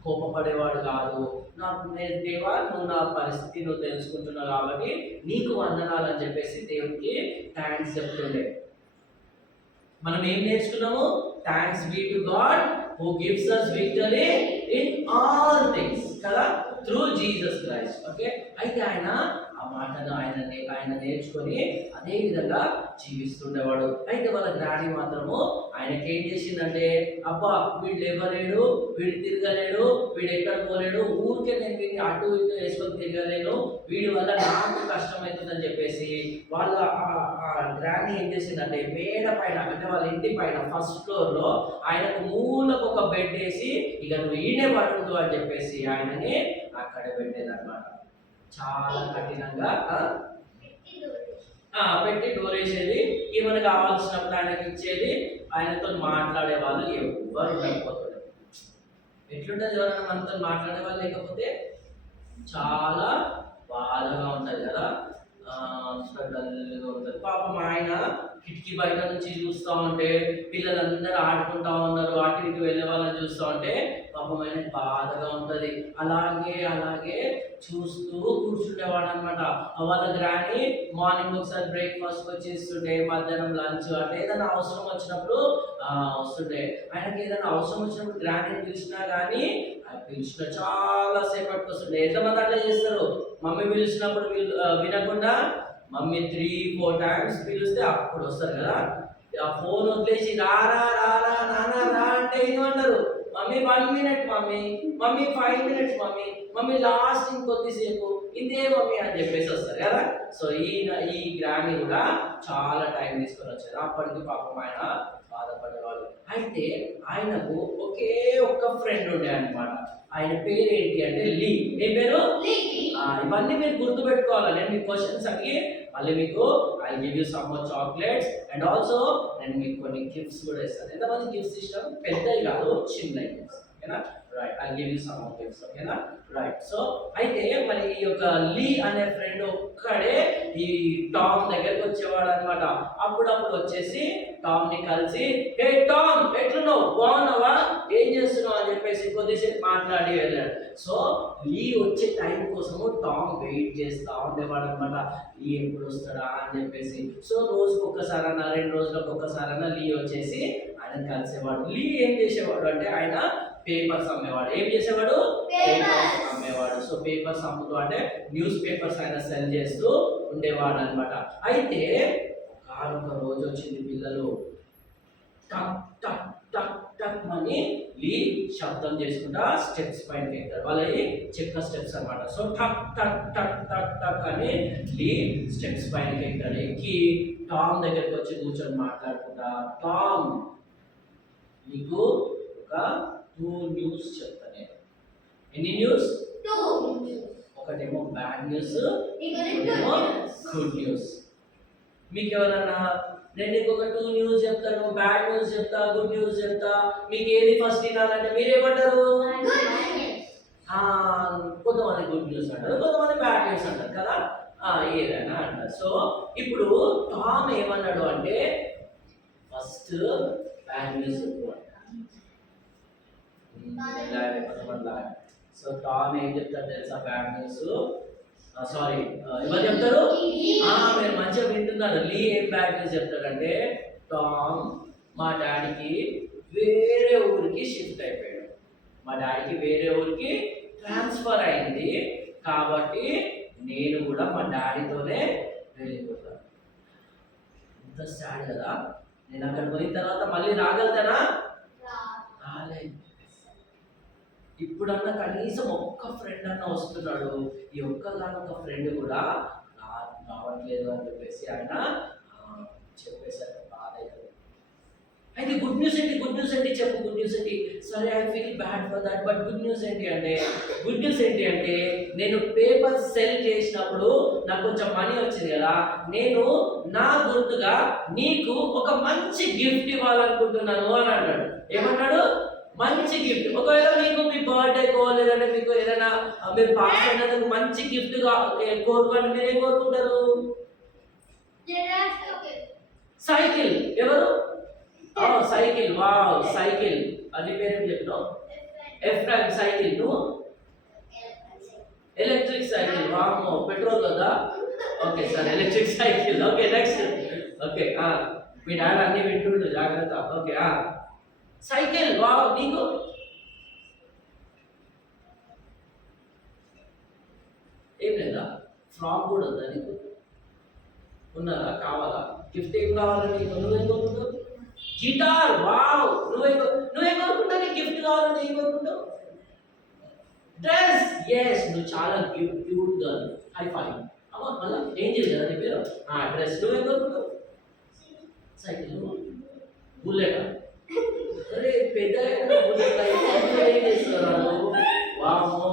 కోపపడేవాడు కాదు. దేవా నువ్వు నా పరిస్థితి నువ్వు తెలుసుకుంటున్నావు కాబట్టి నీకు వందనాలు అని చెప్పేసి దేవుడికి థ్యాంక్స్ చెప్తుండే. మనం ఏం నేర్చుకున్నాము? Thanks be to God who gives us victory in all things కదా, త్రూ జీసస్ క్రైస్ట్. ఓకే, అయితే ఆయన ఆ మాటను ఆయన నేర్చుకొని అదే విధంగా జీవిస్తుండేవాడు. అయితే వాళ్ళ గ్రాని మాత్రము ఆయనకి ఏం చేసిందంటే, అబ్బా వీడు లేవలేడు, వీడు తిరగలేడు, వీడు ఎక్కడ పోలేడు, ఊరికే నేను వీడిని అటు ఇటు వేసుకొని తిరగలేను, వీడి వల్ల నాకు కష్టమవుతుందని చెప్పేసి వాళ్ళ గ్రాని ఏం చేసిందంటే మేడ పైన, అంటే వాళ్ళ ఇంటి పైన ఫస్ట్ ఫ్లోర్ లో ఆయనకు మూలకు ఒక బెడ్ వేసి ఇక నువ్వు ఈయనే పడుతు అని చెప్పేసి ఆయనని అక్కడ పెట్టేదన్నమాట. చాలా కఠినంగా పెట్టి డోర్ వేసేది. ఏమైనా కావాల్సినప్పుడు ఆయనకి ఇచ్చేది. ఆయనతో మాట్లాడే వాళ్ళు ఎవరు ఉండకపోతుంది. ఎట్లుంటుంది ఎవరైనా మనతో మాట్లాడే వాళ్ళు లేకపోతే? చాలా బాధగా ఉంటుంది కదా, ఉంటుంది. పాపం ఆయన కిటికీ బయట నుంచి చూస్తూ ఉంటే పిల్లలందరూ ఆడుకుంటా ఉన్నారు, అటు ఇటు వెళ్ళే వాళ్ళని చూస్తూ ఉంటే పాపం ఆయన బాధగా ఉంటుంది. అలాగే చూస్తూ కూర్చుండేవాడు అనమాట. వాళ్ళ గ్రాని మార్నింగ్ ఒకసారి బ్రేక్ఫాస్ట్ వచ్చేస్తుండే, మధ్యాహ్నం లంచ్, అంటే ఏదైనా అవసరం వచ్చినప్పుడు వస్తుండే. ఆయనకి ఏదైనా అవసరం వచ్చినప్పుడు గ్రాని పిలిచినా కానీ పిలిచిన చాలా సేపటికి వస్తుండే. ఎంతమంది అట్లా చేస్తారు? మమ్మీ పిలిచినప్పుడు వినకుండా మమ్మీ 3-4 times పిలిస్తే అప్పుడు వస్తారు కదా. ఆ ఫోన్ వదిలేసి రారా రారా నానా రా అంటే ఏమంటారు? Mummy 1 minute mummy, mummy 5 minutes mummy, mummy last ఇంకొద్దిసేపు ఇదే మమ్మీ అని చెప్పేసి వస్తారు కదా. సో ఈ గ్రాని కూడా చాలా టైం తీసుకొని వచ్చారు. అప్పటికి పాపం ఆయన బాధపడేవాళ్ళు. అయితే ఆయనకు ఒకే ఒక్క ఫ్రెండ్ ఉండే అనమాట. ఆయన పేరు ఏంటి అంటే లీ. ఏ పేరు? ఇవన్నీ మీరు గుర్తుపెట్టుకోవాలి. నేను మీ క్వశ్చన్స్ అడిగి మళ్ళీ మీకు I give you some more chocolates and also నేను మీకు కొన్ని గిఫ్ట్స్ కూడా ఇస్తాను. ఎంతమంది గిఫ్ట్స్ ఇష్టం? పెద్దవి కాదు, చిన్న గిఫ్ట్స్. ఓకేనా? Right, I give you some more gifts. ఓకేనా? రైట్. సో అయితే మరి ఈ యొక్క లీ అనే ఫ్రెండ్ ఒక్కడే ఈ టామ్ దగ్గరికి వచ్చేవాడు అనమాట. అప్పుడప్పుడు వచ్చేసి టామ్ ని కలిసి, హే టామ్ ఎట్లున్నావు, బాగున్నావా, ఏం చేస్తున్నావు అని చెప్పేసి కొద్దిసేపు మాట్లాడి వెళ్ళాడు. సో లీ వచ్చే టైం కోసము టామ్ వెయిట్ చేస్తూ ఉండేవాడు అనమాట. లీ ఎప్పుడు వస్తాడా అని చెప్పేసి. సో రోజుకి ఒక్కసారన్నా 2 రోజులకు ఒక్కసారన్నా లీ వచ్చేసి ఆయన కలిసేవాడు. లీ ఏం చేసేవాడు అంటే ఆయన పేపర్స్ అమ్మేవాడు. ఏం చేసేవాడు? పేపర్స్ అమ్మేవాడు. సో పేపర్స్ అమ్ముతూ అంటే న్యూస్ పేపర్స్ ఆయన సెల్ చేస్తూ ఉండేవాడు అనమాట. అయితే ఒక రోజు వచ్చింది, పిల్లలు టక్ టక్ టక్ టక్ అని లీ శబ్దం చేసుకుంటా స్టెప్స్ పైన ఎక్కుతారు. వాళ్ళవి చెక్క స్టెప్స్ అనమాట. సో టక్ టక్ టక్ టక్ టక్ అని లీ స్టెప్స్ పైన ఎక్కుతాడు. ఎక్కి టామ్ దగ్గరికి వచ్చి కూర్చొని మాట్లాడుకుంటా, టామ్ నీకు ఒక 2 న్యూస్ చెప్తాను. ఎన్ని న్యూస్? 2. ఒకటేమో బ్యాడ్ న్యూస్, ఒకటేమో గుడ్ న్యూస్. మీకు ఎవరన్నా నేను నీకు ఒక 2 న్యూస్ చెప్తాను, బ్యాడ్ న్యూస్ చెప్తా, గుడ్ న్యూస్ చెప్తా, మీకు ఏది ఫస్ట్ వినాలంటే మీరేమంటారు? కొంతమంది గుడ్ న్యూస్ అంటారు, కొంతమంది బ్యాడ్ న్యూస్ అంటారు కదా, ఏదైనా అంటారు. సో ఇప్పుడు టామ్ ఏమన్నాడు అంటే, first bad news so Tom ఏం చెప్తారు తెలుసా బ్యాడ్ న్యూస్? సారీ, ఎవరు చెప్తారు? మీరు మంచిగా వింటున్నారు. లీ ఏం బ్యాడ్ న్యూస్ చెప్తాడంటే, టామ్ మా డాడీకి వేరే ఊరికి షిఫ్ట్ అయిపోయాడు. మా డాడీకి వేరే ఊరికి ట్రాన్స్ఫర్ అయింది, కాబట్టి నేను కూడా మా డాడీతోనే వెళ్ళిపోతాను. ఎంత సాడ్ కదా. నేను అక్కడ పోయిన తర్వాత మళ్ళీ రాగలుగుతానా? రాలేదు. ఇప్పుడన్నా కనీసం ఒక్క ఫ్రెండ్ అన్న వస్తున్నాడు. ఈ ఒక్కగానొక్క ఫ్రెండ్ కూడా రావట్లేదు అని చెప్పేసి ఆయన చెప్పేశారు. బాధ అవుతుంది. అయితే గుడ్ న్యూస్ ఏంటి? గుడ్ న్యూస్ ఏంటి చెప్పు. గుడ్ న్యూస్ ఏంటి? సరే, I feel bad for that, but good news ఏంటి అంటే, గుడ్ న్యూస్ ఏంటి అంటే నేను పేపర్ సెల్ చేసినప్పుడు నాకు కొంచెం మనీ వచ్చింది కదా, నేను నా గుర్తుగా నీకు ఒక మంచి గిఫ్ట్ ఇవ్వాలనుకుంటున్నాను అని అన్నాడు. ఏమన్నాడు? మంచి గిఫ్ట్. ఒకవేళ మీకు మీ బర్త్డేకో లేదంటే మీకు ఏదైనా మీరు పాస్ అయినందుకు మంచి గిఫ్ట్ కోరుకోండి. మీరు ఏం కోరుకుంటారు? సైకిల్. ఎవరు? సైకిల్. Wow, cycle. అది పేరేం చెప్పినావు? ఎఫ్రాన్ సైకిల్. నువ్వు ఎలక్ట్రిక్ సైకిల్. వామ్మో, పెట్రోల్ కదా. Okay sir, electric cycle. Okay, next. Okay, మీ డాడీ అన్ని వింటుండు, జాగ్రత్త. Okay, cycle. వావ్, నీకు? ఏం లేదా? ఫ్రాక్ కూడా ఉందా నీకు? ఉన్నదా? కావాలా? గిఫ్ట్ ఏం కావాలా నీకు? నువ్వేం కోరుకుంటావు? గిటార్. వావ్, నువ్వేం కోరుకుంటావు? నీకు గిఫ్ట్ కావాలని ఏం కోరుకుంటావు? డ్రెస్. ఎస్, నువ్వు చాలా క్యూట్ గర్ల్. High five. అమ్మా, మళ్ళా ఏం చేయాలి నీ పేరు? డ్రెస్. నువ్వేం కోరుకుంటావు? సైకిల్. బుల్లెట్. అరే, పెద్ద బుల్లెట్ ఏం చేస్తున్నారు? వామ్మో,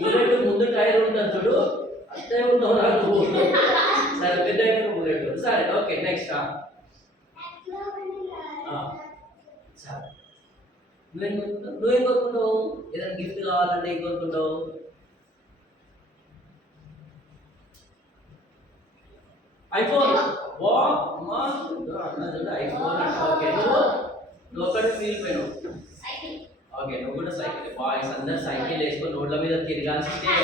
బుల్లెట్ ముందు టైర్ ఉంటుంది చూడు, అంతే ఉన్నావు నాకు. సరే, పెద్ద బుల్లెట్. సరే, ఓకే, నెక్స్ట్. సరే, నువ్వేం కోరుకుంటావు? ఏదైనా గిఫ్ట్ కావాలంటే ఏం కోరుకుంటావు? ఐఫోన్. వా అమ్మా, ఐఫోన్ అంట. ఓకే, నువ్వు ఒకటి మిగిలిపోయినావు. ఓకే, నువ్వు కూడా సైకిల్. బాయ్స్ అందరు సైకిల్ వేసుకొని రోడ్ల మీద తిరగాల్సిందే.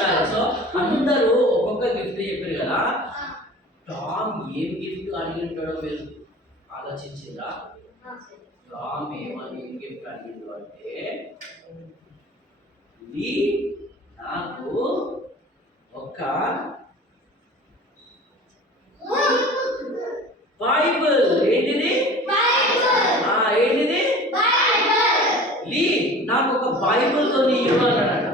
సరే, సో అందరూ ఒక్కొక్క గిఫ్ట్ చెప్పారు కదా. టామ్ ఏం గిఫ్ట్ అడిగి ఉంటాడో మీరు ఆలోచించిందా? టామ్ ఏం గిఫ్ట్ అడిగిండు అంటే, నాకు ఒక బైబిల్. ఏంటిది? ఏంటిది? లీ, నాకు ఒక బైబిల్ కొని ఇవ్వాలన్నాడు.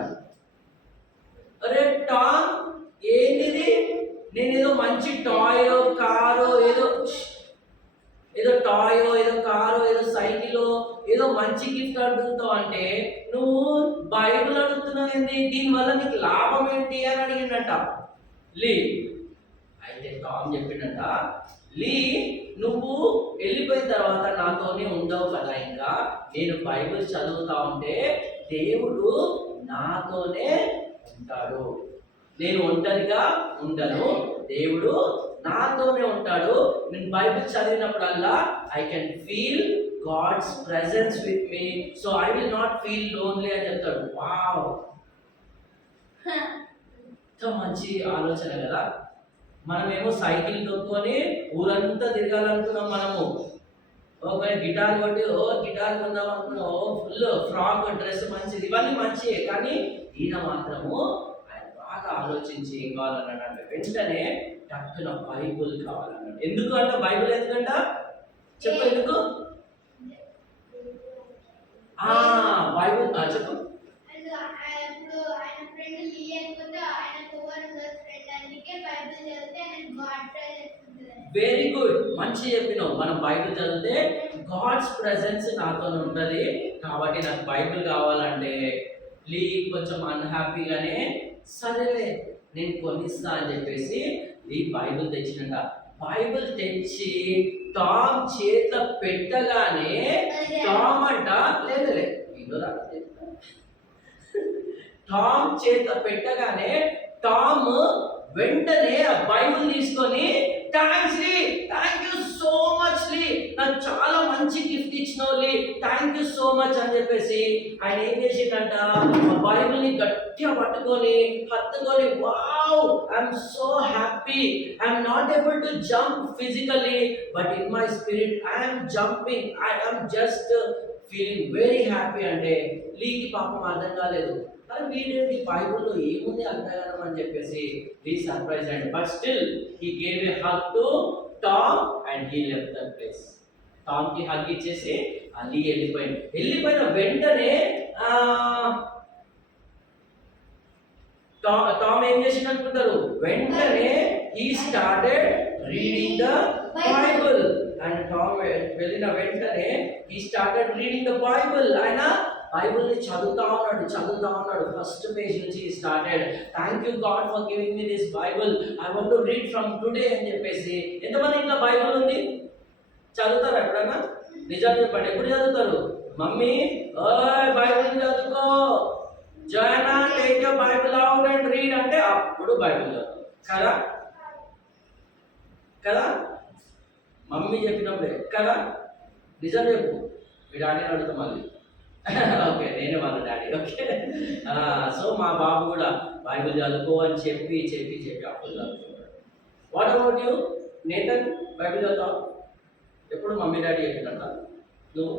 అరే టామ్, ఏంటిది? నేను ఏదో మంచి టాయో కారో ఏదో టాయో ఏదో కారో ఏదో సైకిలో ఏదో మంచి గిఫ్ట్ అడుగుతావు అంటే నువ్వు బైబిల్ అడుగుతున్నావు ఏంటి? దీనివల్ల నీకు లాభం ఏంటి అని అడిగిండట లీ. అయితే టామ్ చెప్పిండట, లీ, నువ్వు వెళ్ళిపోయిన తర్వాత నాతోనే ఉండవు కదా, ఇంకా నేను బైబిల్ చదువుతా ఉంటే దేవుడు నాతోనే ఉంటాడు. నేను ఒంటరిగా ఉండను, దేవుడు నాతోనే ఉంటాడు. నేను బైబిల్ చదివినప్పుడల్లా I can feel God's presence with me, so I will not feel lonely అని చెప్తాడు. వావ్, ఎంత మంచి ఆలోచన కదా. మనమేమో సైకిల్ తొక్కుని ఊరంతా తిరగాలనుకున్నాం. మనము ఒక గిటార్ కొట్టి గిటార్ కొందాం అనుకున్నాం, ఫుల్ ఫ్రాక్ డ్రెస్ మంచిది, ఇవన్నీ మంచియే. కానీ ఈయన మాత్రము ఆయన బాగా ఆలోచించి ఏం కావాలన్నాడు అంటే వెంటనే టక్కున బైబుల్ కావాలన్నాడు. ఎందుకు అంటే బైబుల్ ఎందుకంట చెప్పు, ఎందుకు? బైబుల్ చెప్పు. వెరీ గుడ్, మంచి చెప్పినావు. మనం బైబిల్ చదివితే గాడ్స్ ప్రెజెన్స్ నాతో ఉంటుంది, కాబట్టి నాకు బైబిల్ కావాలంటే లీ కొంచెం అన్హ్యాపీగానే సరేలే నేను కొనిస్తా అని చెప్పేసి లీ బైబిల్ తెచ్చినట. బైబిల్ తెచ్చి టామ్ చేత పెట్టగానే టామ్ అంట లేదులే టామ్ చేత పెట్టగానే టామ్ వెంటనే ఆ బైబిల్ తీసుకొని thank you so much much అని చెప్పేసి ఆయన ఏం చేసిండంట, ఆ బైబిల్ని గట్టిగా పట్టుకొని హత్తుకొని, wow I'm so happy, I'm not able to jump physically but in my spirit I'm jumping, I'm just feeling very happy. అంటే లీకి పాపం అర్థం కాలేదు, కానీ వీడేంటి బైబిల్లో ఏముంది అంతగానం అని చెప్పేసి he surprise and but still he gave a hug to Tom and he left that place. Tom కి హగ్ ఇచ్చేసి అలీ వెళ్ళిపోయిన వెంటనే టామ్ ఏం చేసిండు అనుకుంటారు, వెంటనే he started reading the Bible. And Tom వెళ్ళిన వెంటనే he started reading the Bible. ఆయన బైబుల్ని చదువుతా ఉన్నాడు. ఫస్ట్ పేజ్ నుంచి started, thank you God for giving me this Bible, I want to read from today అని చెప్పేసి. ఎంతమంది ఇంకా బైబుల్ ఉంది? చదువుతారు ఎప్పుడైనా? నిజాలు చెప్పండి, ఎప్పుడు చదువుతారు? మమ్మీ ఓయ్ బైబుల్ చదువుకో, జానా take your Bible out and read అంటే అప్పుడు బైబుల్ చదువుతారు కదా కదా మమ్మీ చెప్పినప్పుడే కదా. నిజం చెప్పు, మీ డాడీని అడుగుతాం మళ్ళీ. ఓకే, నేనే వాళ్ళ డాడీ. ఓకే, సో మా బాబు కూడా బైబిల్ చదువుకో అని చెప్పి అప్పుడు చదువుతున్నాడు. What about you Nathan? Bible చదువుతావు? ఎప్పుడు మమ్మీ డాడీ చెప్పినట్ట? నువ్వు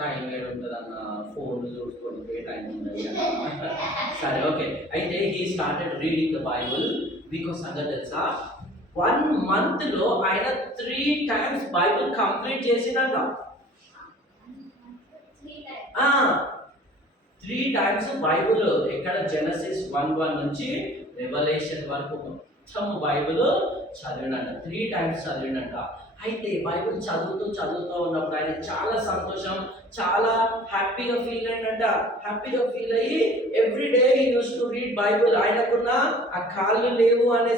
టైం ఏడు ఉంటుందన్న, ఫోన్ చూసుకోవడానికి టైం ఉండదు. సరే, ఓకే. అయితే he started reading the Bible. మీకు సంగతి తెలుసా, 1 monthలో ఆయన 3 times బైబిల్ కంప్లీట్ చేసిందంట. 3 times బైబిల్ ఎక్కడ జెనసిస్ 1:1 నుంచి రెవల్యూషన్ వరకు మొత్తం బైబిల్ చదివినంట. 3 times చదివినంట. అయితే బైబిల్ చదువుతూ ఉన్నప్పుడు ఆయన చాలా సంతోషం, చాలా హ్యాపీగా ఫీల్ అయ్యి everyday he use to read Bible. ఆయనకున్న ఆ కాళ్ళు లేవు అనే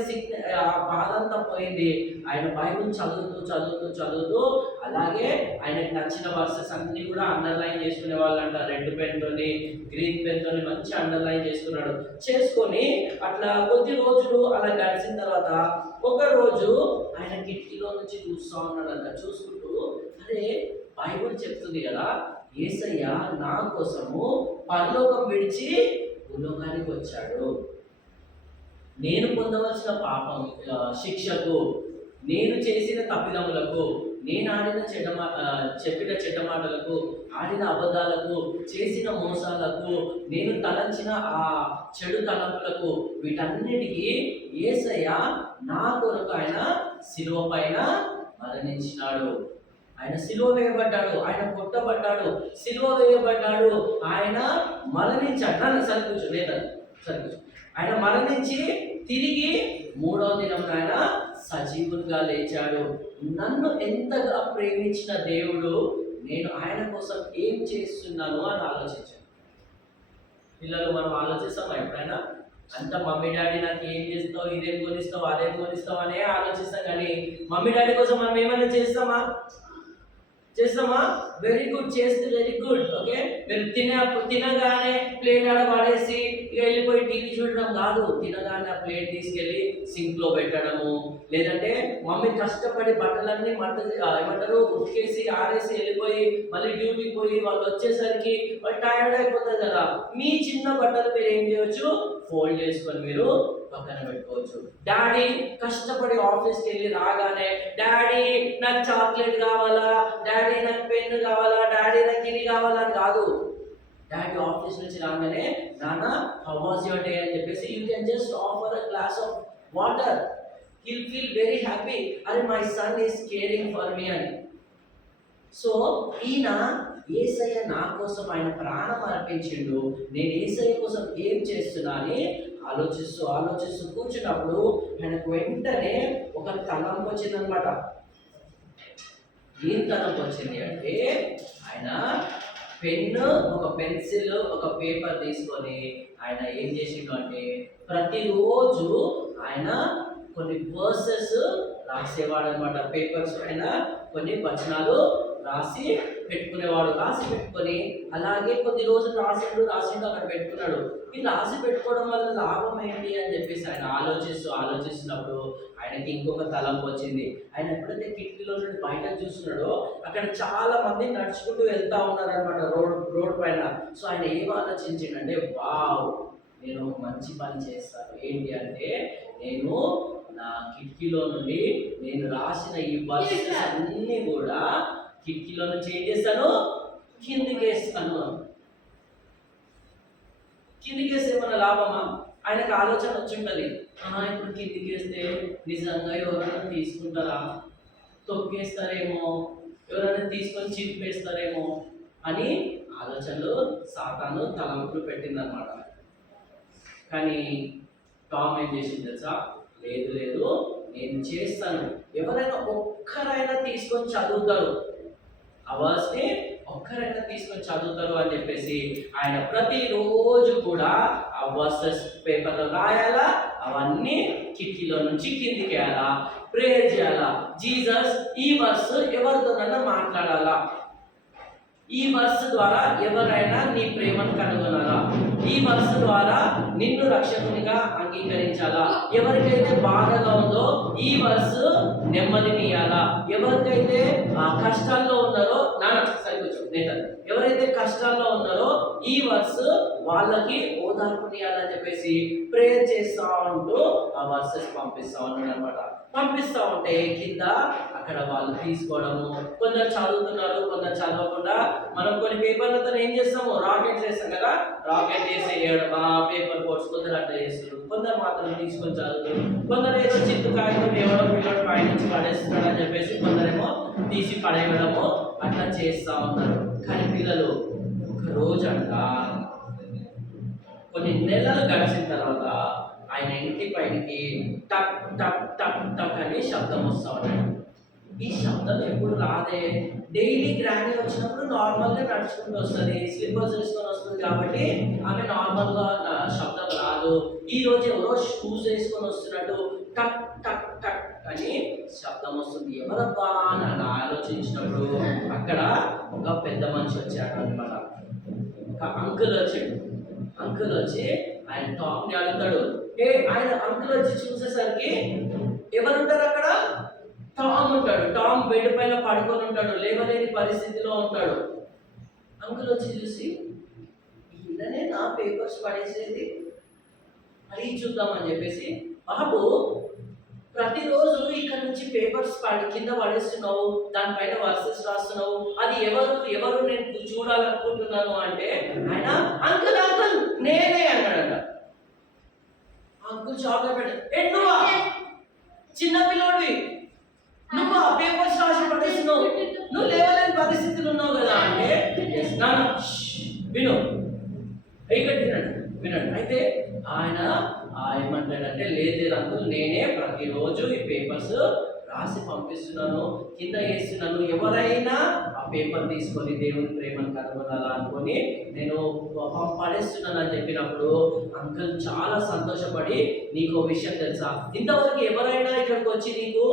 ఆ బాధ అంతా పోయింది. ఆయన బైబిల్ చదువుతూ అలాగే ఆయనకు నచ్చిన వర్సెస్ అన్ని కూడా అండర్లైన్ చేసుకునే వాళ్ళంట. రెడ్ పెన్ తోని, గ్రీన్ పెన్ తోని మంచి అండర్లైన్ చేసుకొని అట్లా కొద్ది రోజులు అలా గడిచిన తర్వాత ఒక రోజు ఆయన కిటికీలో నుంచి చూస్తూ ఉన్నాడంట. చూసుకుంటూ, అరే బైబిల్ చెప్తుంది కదా, యేసయ్య నా కోసము పరలోకం విడిచి భూలోకానికి వచ్చాడు. నేను పొందవలసిన పాపం శిక్షకు, నేను చేసిన తప్పిదములకు, నేను చెప్పిన చెడ్డ మాటలకు, ఆడిన అబద్ధాలకు, చేసిన మోసాలకు, నేను తలంచిన ఆ చెడు తలంపులకు, వీటన్నిటికీ యేసయ్య నా కొరకు ఆయన శిలువ పైన మరణించినాడు. ఆయన సిలువ వేయబడ్డాడు, ఆయన కొట్టబడ్డాడు, సిలువ వేయబడ్డాడు, ఆయన మరణించాడు. సరికూర్చు లేదా సరికూర్చు. ఆయన మరణించి తిరిగి 3వ దినం ఆయన సజీవునిగా లేచాడు. నన్ను ఎంతగా ప్రేమించిన దేవుడు, నేను ఆయన కోసం ఏం చేస్తున్నాను అని ఆలోచించాను. పిల్లలు మనం ఆలోచిస్తామా ఎప్పుడైనా? అంత మమ్మీ డాడీ నాకు ఏం చేస్తావు, ఇదేం కొనిస్తావు, అదేం కొనిస్తావు అనే ఆలోచిస్తాం, కానీ మమ్మీ డాడీ కోసం మనం ఏమైనా చేస్తామా? వెరీ గుడ్, చేస్తే వెరీ గుడ్. ఓకే, మీరు తినగానే ప్లేట్ ఆడ పడేసి ఇక వెళ్ళిపోయి టీవీ చూడడం కాదు. తినగానే ఆ ప్లేట్ తీసుకెళ్ళి సింక్ లో పెట్టడము, లేదంటే మమ్మీ కష్టపడి బట్టలన్నీ ఏమంటారు ఉతికేసి ఆరేసి వెళ్ళిపోయి మళ్ళీ డ్యూటీకి పోయి వాళ్ళు వచ్చేసరికి వాళ్ళు టైర్డ్ అయిపోతుంది కదా. మీ చిన్న బట్టలు మీరు ఏం చేయవచ్చు, ఫోల్డ్ చేసుకొని మీరు పక్కన పెట్టుకోవచ్చు. డాడీ కష్టపడి ఆఫీస్కి వెళ్ళి రాగానే, డాడీ నాకు చాక్లెట్ కావాలా, డాడీ నాకు పెన్ కావాలా, డాడీ నాకు ఇది కావాలా అని కాదు. డాడీ ఆఫీస్ నుంచి రాగానే, నాన్న హౌ వాస్ యువర్ డే అని చెప్పేసి you can just offer a glass of water. he'll feel very happy, అరే my son is caring for me అని. సో ఈయన యేసయ్య నా కోసం ఆయన ప్రాణం అర్పించిండు, నేను యేసయ్య కోసం ఏం చేస్తున్నా అని ఆలోచిస్తూ కూర్చున్నప్పుడు ఆయనకు వెంటనే ఒక తలంపు వచ్చిందనమాట. ఏం తలంపు వచ్చింది అంటే, ఆయన పెన్ను, ఒక పెన్సిల్, ఒక పేపర్ తీసుకొని ఆయన ఏం చేసిండు అంటే, ప్రతిరోజు ఆయన కొన్ని వర్సెస్ రాసేవాడు అనమాట. పేపర్స్ పైన కొన్ని వచనాలు రాసి పెట్టుకునేవాడు. రాసి పెట్టుకొని అలాగే కొద్ది రోజులు రాసిండు అక్కడ పెట్టుకున్నాడు. ఈ రాసి పెట్టుకోవడం వల్ల లాభం ఏంటి అని చెప్పేసి ఆయన ఆలోచిస్తున్నప్పుడు ఆయనకి ఇంకొక తలంపు వచ్చింది. ఆయన ఎప్పుడైతే కిటికీలో నుండి బయటకు చూస్తున్నాడో అక్కడ చాలా మంది నడుచుకుంటూ వెళ్తా ఉన్నారనమాట రోడ్ పైన. సో ఆయన ఏం ఆలోచించిండంటే, వావ్, నేను ఒక మంచి పని చేస్తాను. ఏంటి అంటే, నేను నా కిటికీలో నుండి నేను రాసిన ఈ వర్సెస్ అన్నీ కూడా కిటికీలో నుంచి ఏం చేస్తాను, కిందికేస్తాను. కిందికేస్తే ఏమన్నా లాభమా? ఆయనకు ఆలోచన వచ్చింటది, ఇప్పుడు కిందికేస్తే నిజంగా ఎవరైనా తీసుకుంటారా, తొక్కేస్తారేమో, ఎవరైనా తీసుకొని చింపేస్తారేమో అని ఆలోచనలు సాతాను తలంపులు పెట్టిందనమాట. కానీ టామ్ ఏం చేసింది తెలుసా? లేదు, నేను చేస్తాను. ఎవరైనా ఒక్కరైనా తీసుకొని చదువుతారు, అవర్స్ని ఒక్కరైనా తీసుకొని చదువుతారు అని చెప్పేసి ఆయన ప్రతిరోజు కూడా ఆ వర్సెస్ పేపర్లో రాయాలా, అవన్నీ కిటికీలో నుంచి కిందికి వేయాలా, ప్రేయర్ చేయాలా. జీసస్ ఈ వర్స్ ఎవరితోనైనా మాట్లాడాలా, ఈ వర్స్ ద్వారా ఎవరైనా నీ ప్రేమను కనుగొనాలా, ఈ వర్స్ ద్వారా నిన్ను రక్షకునిగా అంగీకరించాలా, ఎవరికైతే బాధగా ఉందో ఈ వర్స్ నెమ్మదినియాలా, ఎవరికైతే కష్టాల్లో ఉన్నారో ఎవరైతే కష్టాల్లో ఉన్నారో ఈ వర్స్ వాళ్ళకి ఓదార్పునియాలని చెప్పేసి ప్రేయర్ చేస్తా ఉంటూ ఆ వర్సెస్ పంపిస్తా ఉన్నాడు అనమాట. పంపిస్తా ఉంటే కింద అక్కడ వాళ్ళు తీసుకోవడము, కొందరు చదువుతున్నారు, కొందరు చదవకుండా. మనం కొన్ని పేపర్లతో ఏం చేస్తాము, రాకెట్ చేస్తాం కదా, రాకెట్ చేసి పేపర్ కోర్స్ కొందరు అట్లా చేస్తారు, కొందరు మాత్రం తీసుకొని చదువుతారు, కొందరు ఏదో చిత్తు కాగితం ఎవడో పిల్లడు పై నుంచి పడేస్తున్నాడు అని చెప్పేసి కొందరేమో తీసి పడేయడము అట్లా చేస్తూ ఉన్నారు. కానీ పిల్లలు ఒక రోజు కొన్ని నెలలు గడిచిన తర్వాత ఆయన ఇంటి పైనకి టక్ టక్ టక్ టక్ అని శబ్దం వస్తూ ఉన్నాడు. ఈ శబ్దం ఎప్పుడు రాదే, డైలీ గ్రాండ్ వచ్చినప్పుడు నార్మల్గా నడుచుకుంటూ వస్తుంది, స్లిప్పర్స్ వేసుకొని వస్తుంది కాబట్టి ఆమె నార్మల్గా శబ్దం రాదు. ఈ రోజు ఎవరో షూస్ వేసుకొని వస్తున్నట్టు టక్ టక్ టక్ అని శబ్దం వస్తుంది. ఎవరబ్బా అని ఆలోచించినప్పుడు అక్కడ ఒక పెద్ద మనిషి వచ్చాడు అనమాట. ఒక అంకుల్ వచ్చి ఆయన టామ్ని అడుగుతాడు. ఆయన అంకుల్ వచ్చి చూసేసరికి ఎవరుంటారు అక్కడ? టామ్ ఉంటాడు. టామ్ బెడ్ పైన పడుకొని ఉంటాడు, లేవలేని పరిస్థితిలో ఉంటాడు. అంకుల్ వచ్చి చూసి, ఈయననే నా పేపర్స్ పడేసేది, అడిగి చూద్దామని చెప్పేసి, బాబు ప్రతిరోజు ఇక్కడ నుంచి పేపర్స్ కింద పడేస్తున్నావు, దానిపైన వర్సెస్ రాస్తున్నావు, అది ఎవరు నేను చూడాలనుకుంటున్నాను అంటే ఆయన అంకుల్ నేనే అన్నాడంట. అంకుల్ షాక్ అయిపోయాడు. నువ్వా చిన్న పిల్లోడివి, నువ్వు ఆ పేపర్స్ రాసి పడేస్తున్నావు, నువ్వు లేవలేని పరిస్థితులు ఉన్నావు కదా అంటే, వినండి. అయితే ఆయన ఏమంటాడంటే, లేదు అంకుల్, నేనే ప్రతిరోజు ఈ పేపర్స్ రాసి పంపిస్తున్నాను, కింద వేస్తున్నాను, ఎవరైనా ఆ పేపర్ తీసుకొని దేవుని ప్రేమను కనుగొనాలా అనుకొని నేను పడేస్తున్నాను అని చెప్పినప్పుడు అంకుల్ చాలా సంతోషపడి, నీకు విషయం తెలుసా, ఇంతవరకు ఎవరైనా ఇక్కడికి వచ్చి నీకు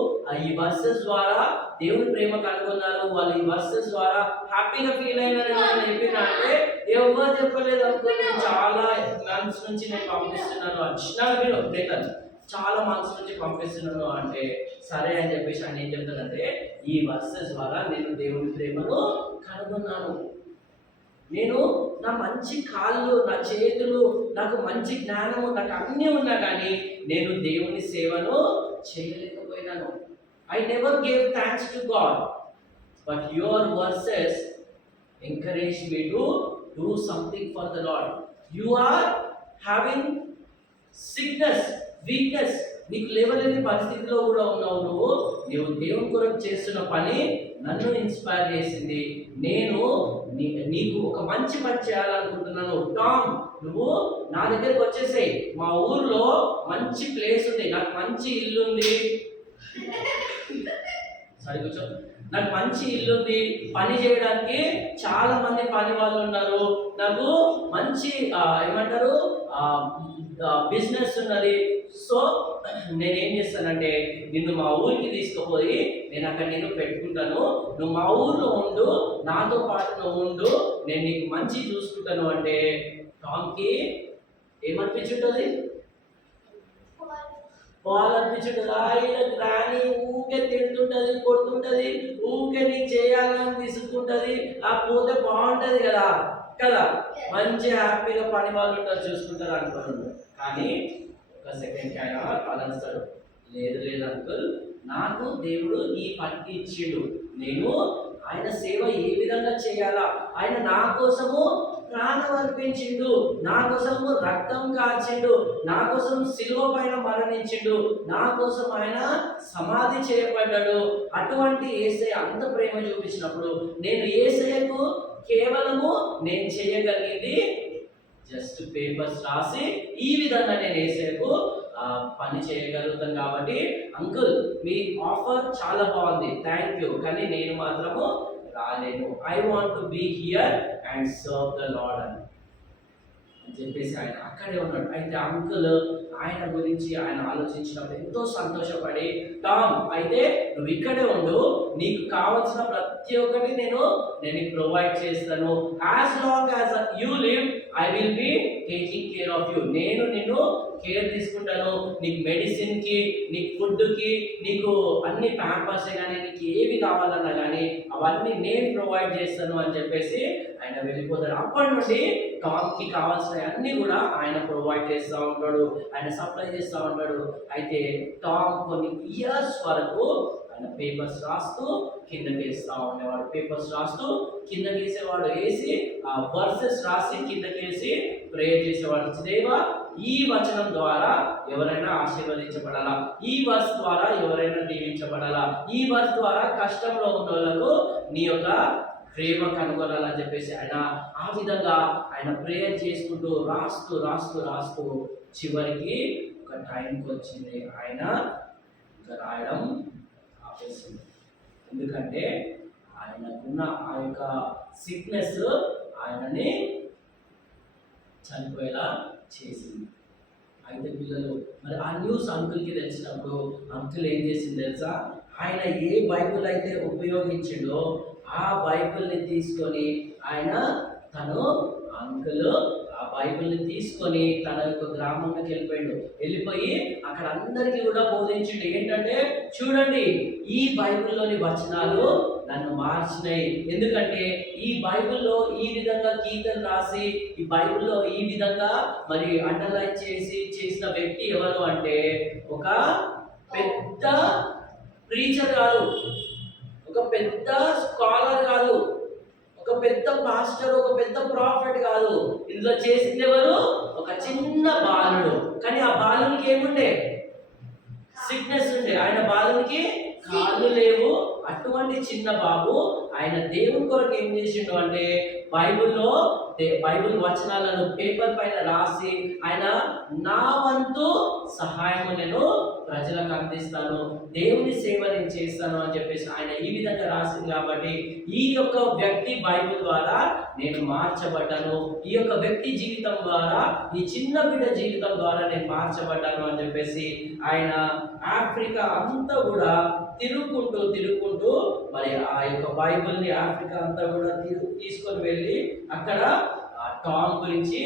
ఈ వర్సెస్ ద్వారా దేవుని ప్రేమ కనుగొన్నారు, వాళ్ళు ఈ వర్సెస్ ద్వారా హ్యాపీగా ఫీల్ అయినారని చెప్పిన అంటే ఎవరు చెప్పలేదు అంకుల్, నేను చాలా మంత్స్ నుంచి నేను పంపిస్తున్నాను చాలా మంత్స్ నుంచి పంపిస్తున్నాను అంటే, సరే అని చెప్పేసి ఆయన ఏం చెప్తానంటే, ఈ వర్సెస్ ద్వారా నేను దేవుని ప్రేమను కనుగొన్నాను, నేను నా మంచి కాళ్ళు, నా చేతులు, నాకు మంచి జ్ఞానము, నాకు అన్నీ ఉన్నా కానీ నేను దేవుని సేవను చేయలేకపోయినాను. I never gave thanks to God, but your verses encourage me to do something for the Lord. You are having sickness, weakness, నీకు లేవలేని పరిస్థితిలో కూడా ఉన్నావు, నువ్వు దేవుని కొరకు చేస్తున్న పని నన్ను ఇన్స్పైర్ చేసింది. నేను నీకు ఒక మంచి పని చేయాలనుకుంటున్నాను. టామ్, నువ్వు నా దగ్గరికి వచ్చేసేయ్, మా ఊర్లో మంచి ప్లేస్ ఉంది, నాకు మంచి ఇల్లు ఉంది. సరే కూర్చో. నాకు మంచి ఇల్లు ఉంది, పని చేయడానికి చాలా మంది పని వాళ్ళు ఉన్నారు, నాకు మంచి ఏమంటారు బిజినెస్ ఉన్నది. సో నేనేం చేస్తానంటే నిన్ను మా ఊరికి తీసుకుపోయి నేను అక్కడ నిన్ను పెట్టుకుంటాను, నువ్వు మా ఊర్లో ఉండు, నాతో పాటు నువ్వు ఉండు, నేను నీకు మంచి చూసుకుంటాను అంటే టామ్కి ఏమనిపించుంటుంది? అనిపించుంటుంది. ఆయనకు రాని ఊకే తింటుంటది, కొడుతుంటది, ఊకే నీకు చేయాలని తీసుకుంటది, ఆ పోతే బాగుంటది కదా కదా, మంచి హ్యాపీగా పని వాళ్ళు ఉంటారు, చూసుకుంటారు అనుకున్నాడు. కానీ ఒక సెకండ్కి ఆయన కలుస్తాడు. లేదు లేదు అంకుల్, నాకు దేవుడు ఈ పనికి ఇచ్చిండు, నేను ఆయన సేవ ఏ విధంగా చేయాలా, ఆయన నా కోసము ప్రాణం అర్పించిండు, నా కోసము రక్తం కాల్చిండు, నా కోసం శిలువ పైన మరణించిండు, నా కోసం ఆయన సమాధి చేయబడ్డాడు. అటువంటి యేసయ్య అంత ప్రేమ చూపించినప్పుడు నేను యేసయ్యకు కేవలము నేను చేయగలిగింది జస్ట్ పేపర్స్ రాసి ఈ విధంగా నేను యేసయ్యకు పని చేయగలుగుతాను. కాబట్టి అంకుల్ మీ ఆఫర్ చాలా బాగుంది, థ్యాంక్ యూ, కానీ నేను మాత్రము రాలేను. I want to be here and serve the Lord అని చెప్పేసి ఆయన అక్కడే ఉన్నాడు. అయితే అంకుల్ ఆయన గురించి ఆయన ఆలోచించినప్పుడు ఎంతో సంతోషపడి, టామ్ అయితే నువ్వు ఇక్కడే ఉండు, నీకు కావాల్సిన ప్రతి ఒక్కటి నేను ప్రొవైడ్ చేస్తాను, as long as you live I will be taking care of you, నేను నిన్ను కేర్ తీసుకుంటాను, నీకు మెడిసిన్కి, నీకు ఫుడ్కి, నీకు అన్ని ప్యాంపర్స్ కానీ నీకు ఏవి కావాలన్నా కానీ అవన్నీ నేను ప్రొవైడ్ చేస్తాను అని చెప్పేసి ఆయన వెళ్ళిపోతాడు. అప్పటి నుండి టామ్కి కావాల్సిన అన్ని కూడా ఆయన ప్రొవైడ్ చేస్తూ ఉంటాడు, ఆయన సప్లై చేస్తూ ఉంటాడు. అయితే టామ్ కొన్ని ఇయర్స్ వరకు ఆయన పేపర్స్ రాస్తూ కిందకి వేస్తూ ఉండేవాడు, పేపర్స్ రాస్తూ కిందకి వేసేవాడు, వేసి ఆ వర్సెస్ రాసి కిందకి వేసి ప్రేయర్ చేసేవాడు. దేవా ఈ వచనం ద్వారా ఎవరైనా ఆశీర్వదించబడాలా, ఈ వర్స్ ద్వారా ఎవరైనా దీవించబడాలా, ఈ వర్స్ ద్వారా కష్టంలో ఉన్న వాళ్ళకు నీ యొక్క ప్రేమ కనుగొనాలని చెప్పేసి ఆయన ఆ విధంగా ఆయన ప్రేయర్ చేసుకుంటూ రాస్తూ రాస్తూ రాస్తూ చివరికి ఒక టైంకి వచ్చింది, ఆయన ఇంకా రాయడం ఆపేసింది. ఎందుకంటే ఆయనకున్న ఆ యొక్క సిక్నెస్ ఆయనని చనిపోయేలా చేసింది. అయితే పిల్లలు మరి ఆ న్యూస్ అంకుల్కి తెలిసినప్పుడు అంకుల్ ఏం చేసింది తెలుసా, ఆయన ఏ బైబుల్ అయితే ఉపయోగించిండో ఆ బైబిల్ని తీసుకొని ఆయన అంకుల్ ఆ బైబిల్ని తీసుకొని తన యొక్క గ్రామంలోకి వెళ్ళిపోయి అక్కడ అందరికీ కూడా బోధించిండు. ఏంటంటే చూడండి, ఈ బైబిల్లోని వచనాలు నన్ను మార్చినాయి, ఎందుకంటే ఈ బైబిల్లో ఈ విధంగా గీతలు రాసి ఈ బైబిల్లో ఈ విధంగా మరి అండర్లైన్ చేసిన వ్యక్తి ఎవరు అంటే ఒక పెద్ద ప్రీచర్ కాదు, ఒక పెద్ద స్కాలర్ కాదు, ఒక పెద్ద పాస్టర్, ఒక పెద్ద ప్రాఫెట్ కాదు, ఇందులో చేసింది ఎవరు? ఒక చిన్న బాలుడు. కానీ ఆ బాలునికి ఏముండే? సిక్నెస్ ఉండే. ఆయన బాలునికి కాళ్ళు లేవు. అటువంటి చిన్న బాబు ఆయన దేవుని కొరకు ఏం చేసిండు అంటే బైబిల్ వచనాలను పేపర్ పైన రాసి ఆయన నా వంతు సహాయము నేను ప్రజలకు అందిస్తాను, దేవుని సేవ నేను చేస్తాను అని చెప్పేసి ఆయన ఈ విధంగా రాసింది. కాబట్టి ఈ యొక్క వ్యక్తి బైబిల్ ద్వారా నేను మార్చబడ్డాను, ఈ యొక్క వ్యక్తి జీవితం ద్వారా, ఈ చిన్న బిడ్డ జీవితం ద్వారా నేను మార్చబడ్డాను అని చెప్పేసి ఆయన ఆఫ్రికా అంతా కూడా తిరుగుకుంటూ మరి ఆ యొక్క బైబిల్ని ఆఫ్రికా అంతా కూడా తీసుకొని వెళ్ళి అక్కడ టామ్ గురించి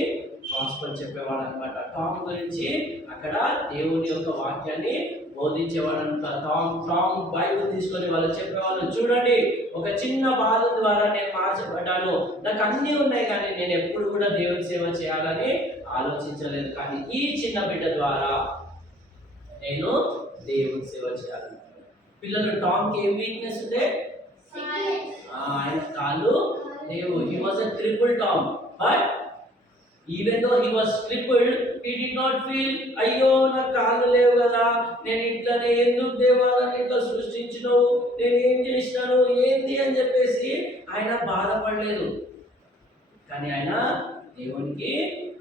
గాస్పెల్ చెప్పేవాడు అనమాట. టామ్ గురించి అక్కడ దేవుని యొక్క వాక్యాన్ని బోధించేవాడు అంట. టామ్ బైబిల్ తీసుకొని వాళ్ళు చెప్పేవాళ్ళు, చూడండి ఒక చిన్న బాల ద్వారా నేను మార్చబడ్డాను, నాకు అన్నీ ఉన్నాయి కానీ నేను ఎప్పుడు కూడా దేవుని సేవ చేయాలని ఆలోచించలేదు, కానీ ఈ చిన్న బిడ్డ ద్వారా నేను దేవుని సేవ చేయాలి. పిల్లలు టామ్కి ఏం వీక్నెస్ ఉంటే ఆయన కాళ్ళు లేవు. He was a cripple Tom, but even though he was crippled he did not feel అయ్యో నాకు కాళ్ళు లేవు కదా, నేను ఇట్లనే ఎందుకు దేవాలని ఇట్లా సృష్టించినావు, నేను ఏం చేసినాను ఏంది అని చెప్పేసి ఆయన బాధపడలేదు. కానీ ఆయన దేవునికి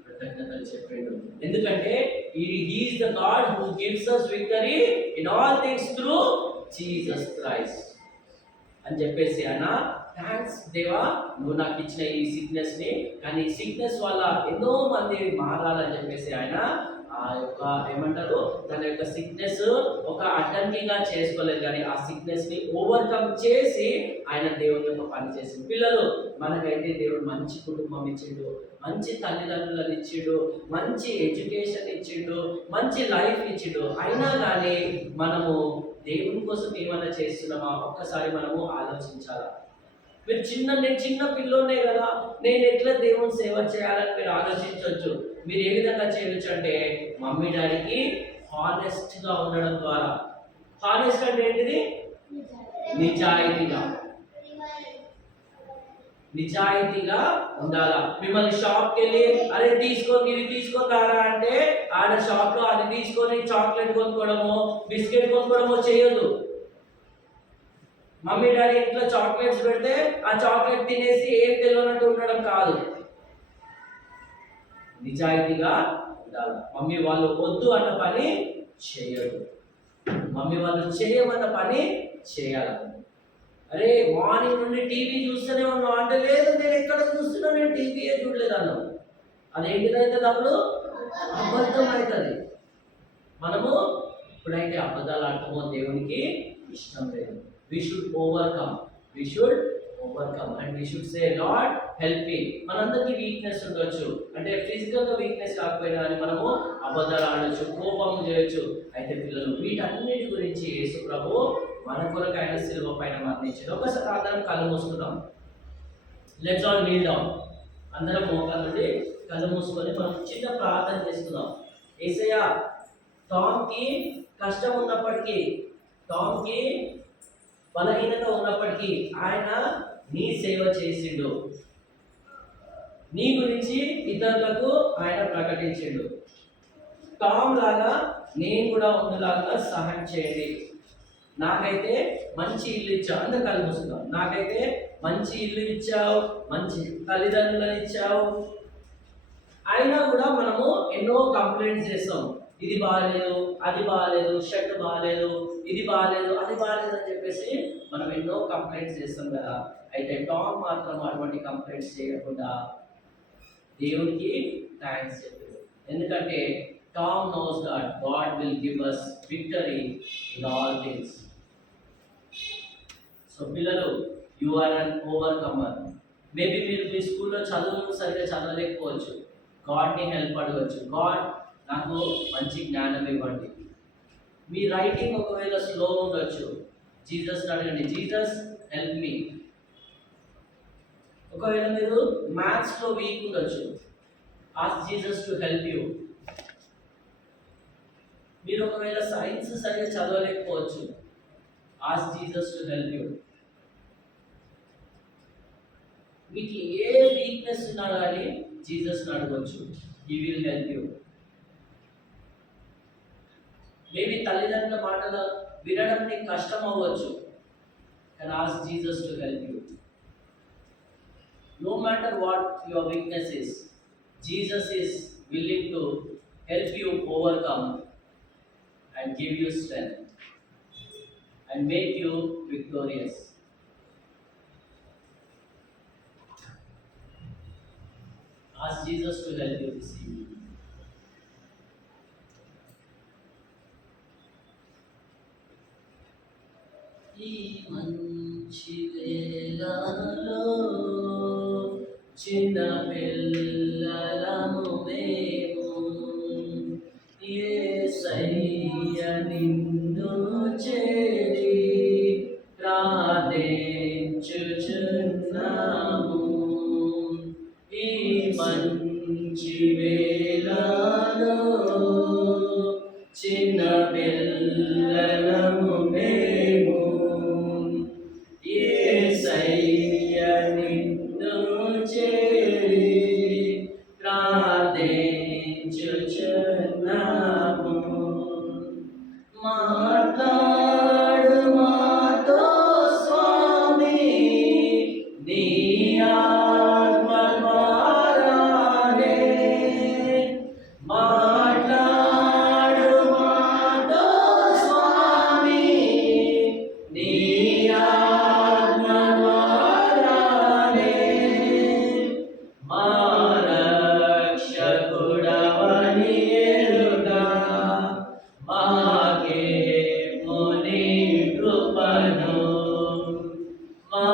కృతజ్ఞతలు చెప్పాడు. ఎందుకంటే he is the God who gives us victory in all things through Jesus Christ. అని చెప్పేసి ఆయన థ్యాంక్స్ దేవా, నువ్వు నాకు ఇచ్చిన ఈ సిక్నెస్ ని, కానీ ఈ సిక్నెస్ వల్ల ఎన్నో మంది మారాలని చెప్పేసి ఆయన ఆ యొక్క ఏమంటారు తన యొక్క సిక్నెస్ ఒక అడ్డంకిగా చేసుకోలేదు, కానీ ఆ సిక్నెస్ ని ఓవర్కమ్ చేసి ఆయన దేవుని యొక్క పని చేసింది. పిల్లలు, మనకైతే దేవుడు మంచి కుటుంబం ఇచ్చిండు, మంచి తల్లిదండ్రులను ఇచ్చిండు, మంచి ఎడ్యుకేషన్ ఇచ్చిండు, మంచి లైఫ్ ఇచ్చిండు. అయినా కానీ మనము దేవుని కోసం ఏమైనా చేస్తున్నామా ఒక్కసారి మనము ఆలోచించాలా. మీరు నేను చిన్న పిల్లోనే కదా, నేను ఎట్లా దేవుని సేవ చేయాలని మీరు ఆలోచించవచ్చు. మీరు ఏ విధంగా చేయవచ్చు అంటే మమ్మీ డాడీకి హానెస్ట్గా ఉండడం ద్వారా. హానెస్ట్ అంటే ఏంటిది? నిజాయితీగా ఉండాలా. మిమ్మల్ని షాప్కి వెళ్ళి అరే ఇది తీసుకొని రారా అంటే ఆడ షాప్లో అది తీసుకొని చాక్లెట్ కొనుక్కోవడమో బిస్కెట్ కొనుక్కోవడమో చేయొద్దు. మమ్మీ డాడీ ఇంట్లో చాక్లెట్స్ పెడితే ఆ చాక్లెట్ తినేసి ఏం తెలియనట్టు ఉండడం కాదు. నిజాయితీగా ఉండాలి. మమ్మీ వాళ్ళు వద్దు అన్న పని చేయదు, మమ్మీ వాళ్ళు చేయమన్న పని చేయాలి. అరే మార్నింగ్ నుండి టీవీ చూస్తూనే ఉన్నావు అంటే లేదు నేను ఎక్కడ చూస్తున్నా, నేను టీవీయే చూడలేదు అన్నావు. అదేంటిదైతే అప్పుడు అబద్ధం అవుతుంది. మనము ఎప్పుడైతే అబద్ధాలు ఆడతామో దేవునికి ఇష్టం లేదు. We should overcome and we should say Lord help me. మనందరికీ వీక్నెస్ ఉండొచ్చు, అంటే ఫిజికల్ గా వీక్నెస్ కాకపోయినా కానీ మనము అబద్ధాలు ఆడొచ్చు, కోపం చేయొచ్చు. అయితే పిల్లలు, వీటన్నిటి గురించి యేసు ప్రభు మన కొరకు ఆయన శిలువ పైన మరణించాడు. ఒకసారి అందరం కళ్ళు మూసుకుందాం. Let's all kneel down. అందరం మోకాళ్ళ నుండి కళ్ళు మూసుకొని మనం చిన్న ప్రార్థన చేసుకుందాం. యేసయ్య, టామ్కి కష్టం ఉన్నప్పటికీ, టామ్కి బలహీనత ఉన్నప్పటికీ ఆయన నీ సేవ చేసిండు, నీ గురించి ఇతరులకు ఆయన ప్రకటించిండు. టామ్ లాగా నేను కూడా ఉండేలాగా సహాయం చేయండి. నాకైతే మంచి ఇల్లు ఇచ్చావు, అందరు కళ్ళు మూసుకుందాం. నాకైతే మంచి ఇల్లు ఇచ్చావు, మంచి తల్లిదండ్రులను ఇచ్చావు. అయినా కూడా మనము ఎన్నో కంప్లైంట్స్ చేస్తాం. ఇది బాగాలేదు, అది బాగాలేదు, షర్ట్ బాగాలేదు, ఇది బాగాలేదు, అది బాగాలేదు అని చెప్పేసి మనం ఎన్నో కంప్లైంట్స్ చేస్తాం కదా. అయితే టామ్ మాత్రం అటువంటి కంప్లైంట్స్ చేయకుండా దేవునికి థ్యాంక్స్ చెప్పాడు. ఎందుకంటే Tom knows that God will give us victory in all things. So పిల్లలు, you are an overcomer. Maybe మీరు మీ స్కూల్లో చదువు సరిగ్గా చదవలేకపోవచ్చు, గాడ్ని హెల్ప్ అడగవచ్చు. గాడ్, నాకు మంచి జ్ఞానం ఇవ్వండి. మీ రైటింగ్ ఒకవేళ స్లో ఉండొచ్చు, జీసస్ని అడగండి, జీసస్ హెల్ప్ మీ. ఒకవేళ మీరు మ్యాథ్స్లో వీక్ ఉండొచ్చు, ask Jesus to help you. మీరు ఒకవేళ సైన్స్ సరిగ్గా చదవలేకపోవచ్చు, ask Jesus to help you. మీకు ఏ వీక్నెస్ ఉన్నా కానీ జీసస్ని అడగవచ్చు, he will help you. Maybe తల్లిదండ్రుల మాటలు వినడం నీకు కష్టం అవ్వచ్చు, కానీ ask Jesus to help you. No matter what your weakness is, Jesus is willing to help you overcome and give you strength and make you victorious. Ask Jesus to help you this evening. ఈ మంచి వేళలో చిన్న పిల్లలము మేము యేసయ్య నిన్ను చేరి ప్రార్థించుచున్నాము. ఈ మంచి వేళలో చిన్న పిల్లలము మేము యేసయ్య నిన్ను చేరి ప్రార్థించుచున్నాము. మా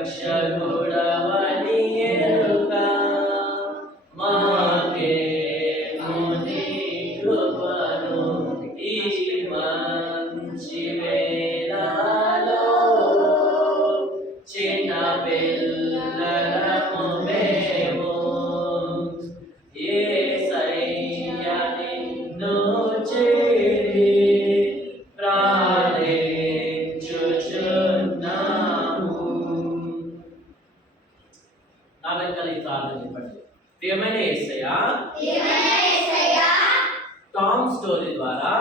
రక్షకుడవని ఎరుక మాకేమో నీ కృపను ఈ మంచి వేళలో చిన్న పిల్లలము మేము యేసయ్య నిన్ను చేరి ప్రార్థించుచున్నాము. నా వెనకాల ఈ ప్రార్థన చెప్పండి. ప్రియమైన యేసయ్య, టామ్ స్టోరీ ద్వారా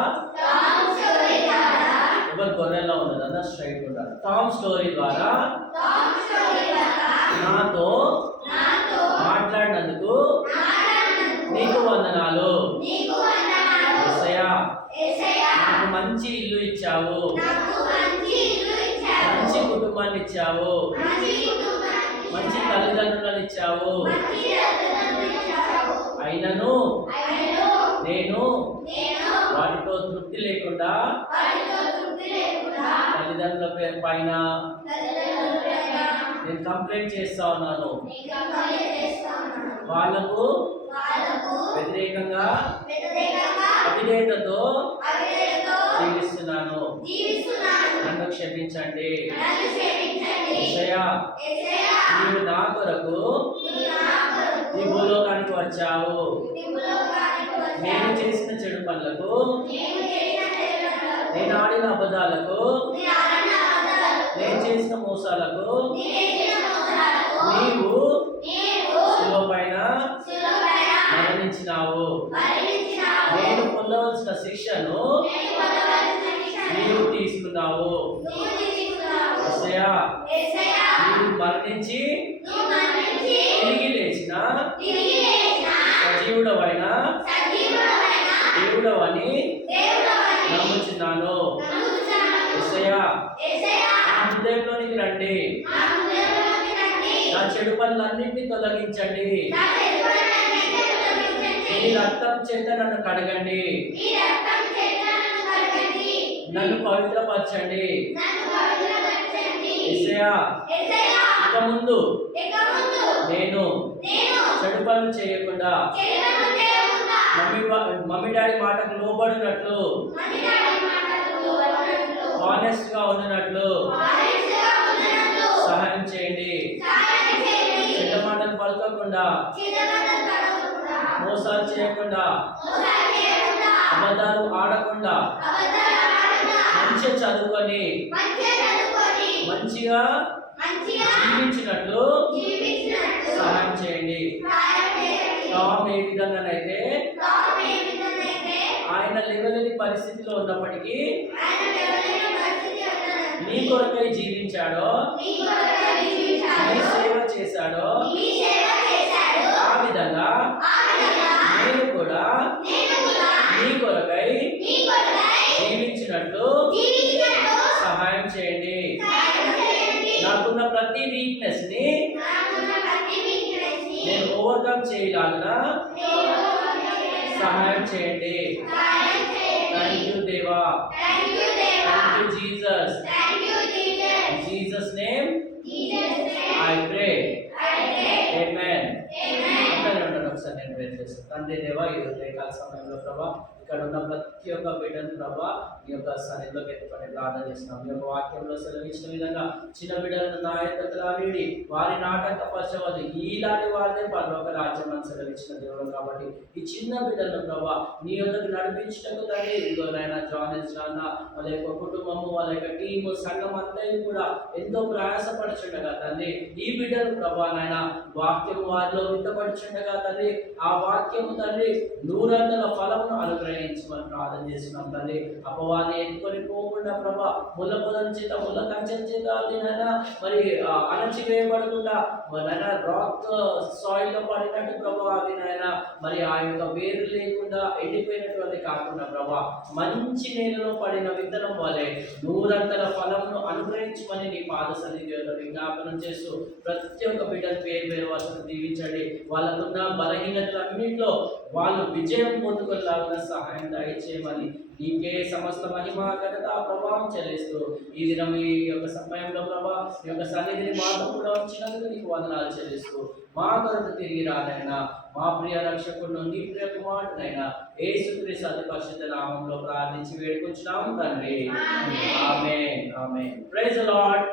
ఎవరు గొర్రెల్లో ఉన్నదన్న స్ట్రైట్ ఉంటారు. టామ్ స్టోరీ ద్వారా నాతో మాట్లాడినందుకు నీకు వందనాలు. యేసయ్య, నాకు మంచి ఇల్లు ఇచ్చావు, మంచి కుటుంబాన్ని ఇచ్చావు, మంచి తల్లిదండ్రులను ఇచ్చావు. అయినను నేను వాటితో తృప్తి లేకుండా తల్లిదండ్రుల పేరు పైన నేను కంప్లైంట్ చేస్తా ఉన్నాను. వాళ్ళకు వ్యతిరేకంగా అవిధేయతతో జీవిస్తున్నాను. నన్ను క్షమించండి. యేసయ్య, నీవు నా కొరకు ఈ భూలోకానికి వచ్చావు. నేను చేసిన చెడు పనులకు, నేను ఆడిన అబద్ధాలకు, నేను చేసిన మోసాలకు నీవు శిలువ పైన మరణించినావు. నేను పొందవలసిన శిక్షను నీవు తీసుకున్నావు. యేసయ్య, నీవు మరణించి తిరిగి లేచిన సజీవుడవైన దేవుడవని నమ్ముచున్నాను. యేసయ్య, నా హృదయంలోనికి రండి. నా చెడు పనులన్నింటినీ తొలగించండి. నీ రక్తం చేత నన్ను కడగండి. నన్ను పవిత్రపరచండి. యేసయ్య, ఇక ముందు నేను చెడు పనులు చేయకుండా మమ్మీ డాడీ మాటకు లోబడినట్లు, ఆనెస్ట్ గా ఉన్నట్లు సహాయం చేయండి. చెడ్డ మాటలు పలకకుండా, మోసాలు చేయకుండా, అబద్ధాలు ఆడకుండా, మంచిగా చదువుకొని మంచిగా జీవించినట్లు సహాయం చేయండి. టామ్ ఏ విధంగానైతే ఆయన లేవలేని పరిస్థితిలో ఉన్నప్పటికీ నీ కొరకై జీవించాడో, నీ సేవ చేశాడో, ఆ విధంగా నేను కూడా నీ కొరకై జీవించినట్లు సహాయం చేయండి. నాకున్న ప్రతి వీక్నెస్ ని నేను ఓవర్కమ్ చేయలాగా సహాయం చేయండి. థ్యాంక్ యూ దేవా. Thank you Jesus. In Jesus name I pray. Amen. అందరూ ఉండండి, ఒకసారి నేను ప్రే చేస్తాను. తండ్రి దేవా, ఈ ఉదయకాల సమయంలో ప్రభా ఇక్కడ ఉన్న ప్రతి ఒక్క బిడ్డను ప్రభా మీ యొక్క సన్నిధిలోకి ఎత్తుకొని ప్రార్థన చేస్తున్నాం. మీ యొక్క వాక్యంలో సెలవించిన విధంగా చిన్న బిడ్డలను నా యొక్క రానిడి వారిని ఆటంకపరచవద్దు, ఈలాంటి వారిని పరలోక రాజ్యం అని సెలవించిన దేవుడు. కాబట్టి ఈ చిన్న బిడ్డలను ప్రభా నీ యొక్కకు నడిపించటకు తండ్రి ఇదిగో నాయన జానెస్ జాన్న వాళ్ళ యొక్క కుటుంబము, వాళ్ళ యొక్క టీము, సంఘం అంతా కూడా ఎంతో ప్రయాసపడుచుండగా తండ్రి ఈ బిడ్డలు ప్రభా నాయన వాక్యము వారిలో విత్తపడుచుండగా తండ్రి ఆ వాక్యము తండ్రి 100 ఫలమును అనుగ్రహించమని ప్రార్థన చేస్తున్నాం తండ్రి. అపవాది ఎత్తుకొని పోకుండా ప్రభా ముళ్ళ పొదల చేత, ముళ్ళ కంచెల చేత నాయన మరి అణచివేయబడకుండా నాయన రాక్ సాయిల్ లో పడినట్టు ప్రభా అవి నాయన మరి ఆ యొక్క వేరు లేకుండా ఎండిపోయినటువంటి కాకుండా ప్రభా మంచి నేలలో పడిన విత్తనం వలె 100 ఫలమును అనుగ్రహించమని నీ పాద సన్నిధిలో విజ్ఞాపనం చేస్తూ ప్రతి ఒక్క బిడ్డను పేరు పేరు వసతి దీవించండి. వాళ్ళకున్న బలహీనతలన్నింటిలో వాళ్ళు విజయం పొందుకోలాగా సహాయం దయచేయమని నీకే సమస్త మహిమ ఘనత ప్రభావం చెల్లిస్తూ ఈ దినం ఈ యొక్క సమయంలో ప్రభా ఈ యొక్క సన్నిధిని మాతో కూడా ఉంచినందుకు నీకు వందనాలు చెల్లిస్తూ మా కొరకు తిరిగి రానైనా మా ప్రియ రక్షకుడు నీ ప్రియ కుమారుడైనా యేసుక్రీస్తు అతి పరిశుద్ధ నామంలో ప్రార్థించి వేడుకొంచున్నాము తండ్రి. Amen amen. Praise the Lord.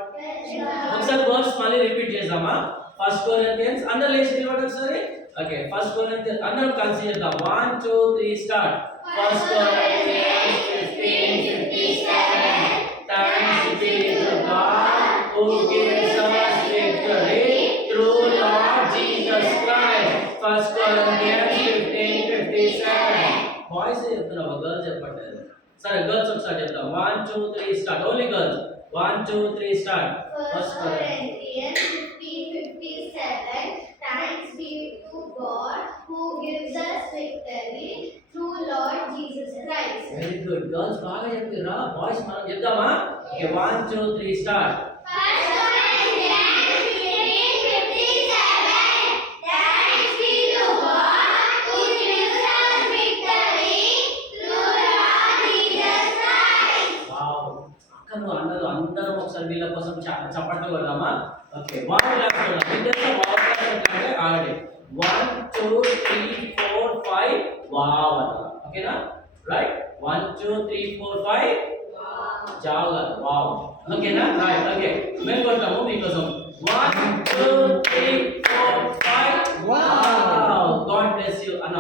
ఒకసారి వర్స్ మళ్ళీ రిపీట్ చేద్దామా? ఫస్ట్ కొరింథియన్స్ అందరూ లేచి నిలబడండి ఒకసారి. ఓకే, ఫస్ట్ కొరింథియన్స్ అందరం కలిసి చేద్దాం. 1 2 3 start. First Corinthians 15:57. Thanks be to God who gives us victory through Lord Jesus Christ. First Corinthians 15:57. Boys చెప్తున్నావా గర్ల్స్ చెప్పట్లేదు? సరే గర్ల్స్ ఒకసారి చెప్తాం. 1 2 3 start. Only girls. 1 2 3 start. First Corinthians 15:57. Thanks be to God who gives us victory through Lord Jesus Christ. Very good. Girls బాగా చెప్తురా. Boys మనం చెప్దామా? Okay, 1 2 3 start. First Corinthians 15:57. Thanks be to God who gives us victory through Lord Jesus Christ. Wow. అక్క నువ్వు అన్నది అందరం ఒకసారి వీళ్ళ కోసం చప్పట్లు కొడదామా? ఓకే, వావ్ క్లాస్ కొడదాం. ఇద్దరు వావ్ క్లాస్ అంటే ఆడే 1 2 3 4 5 వావ్ అన్న. ఓకేనా? రైట్. 1 2 3 4 5 జాగా వావ్. ఓకేనా? రైట్. ఓకే, మేము కొడతాము మీకోసం. 1 2 3 4 5 వావ్. గాడ్ బ్లెస్ యు అన్న.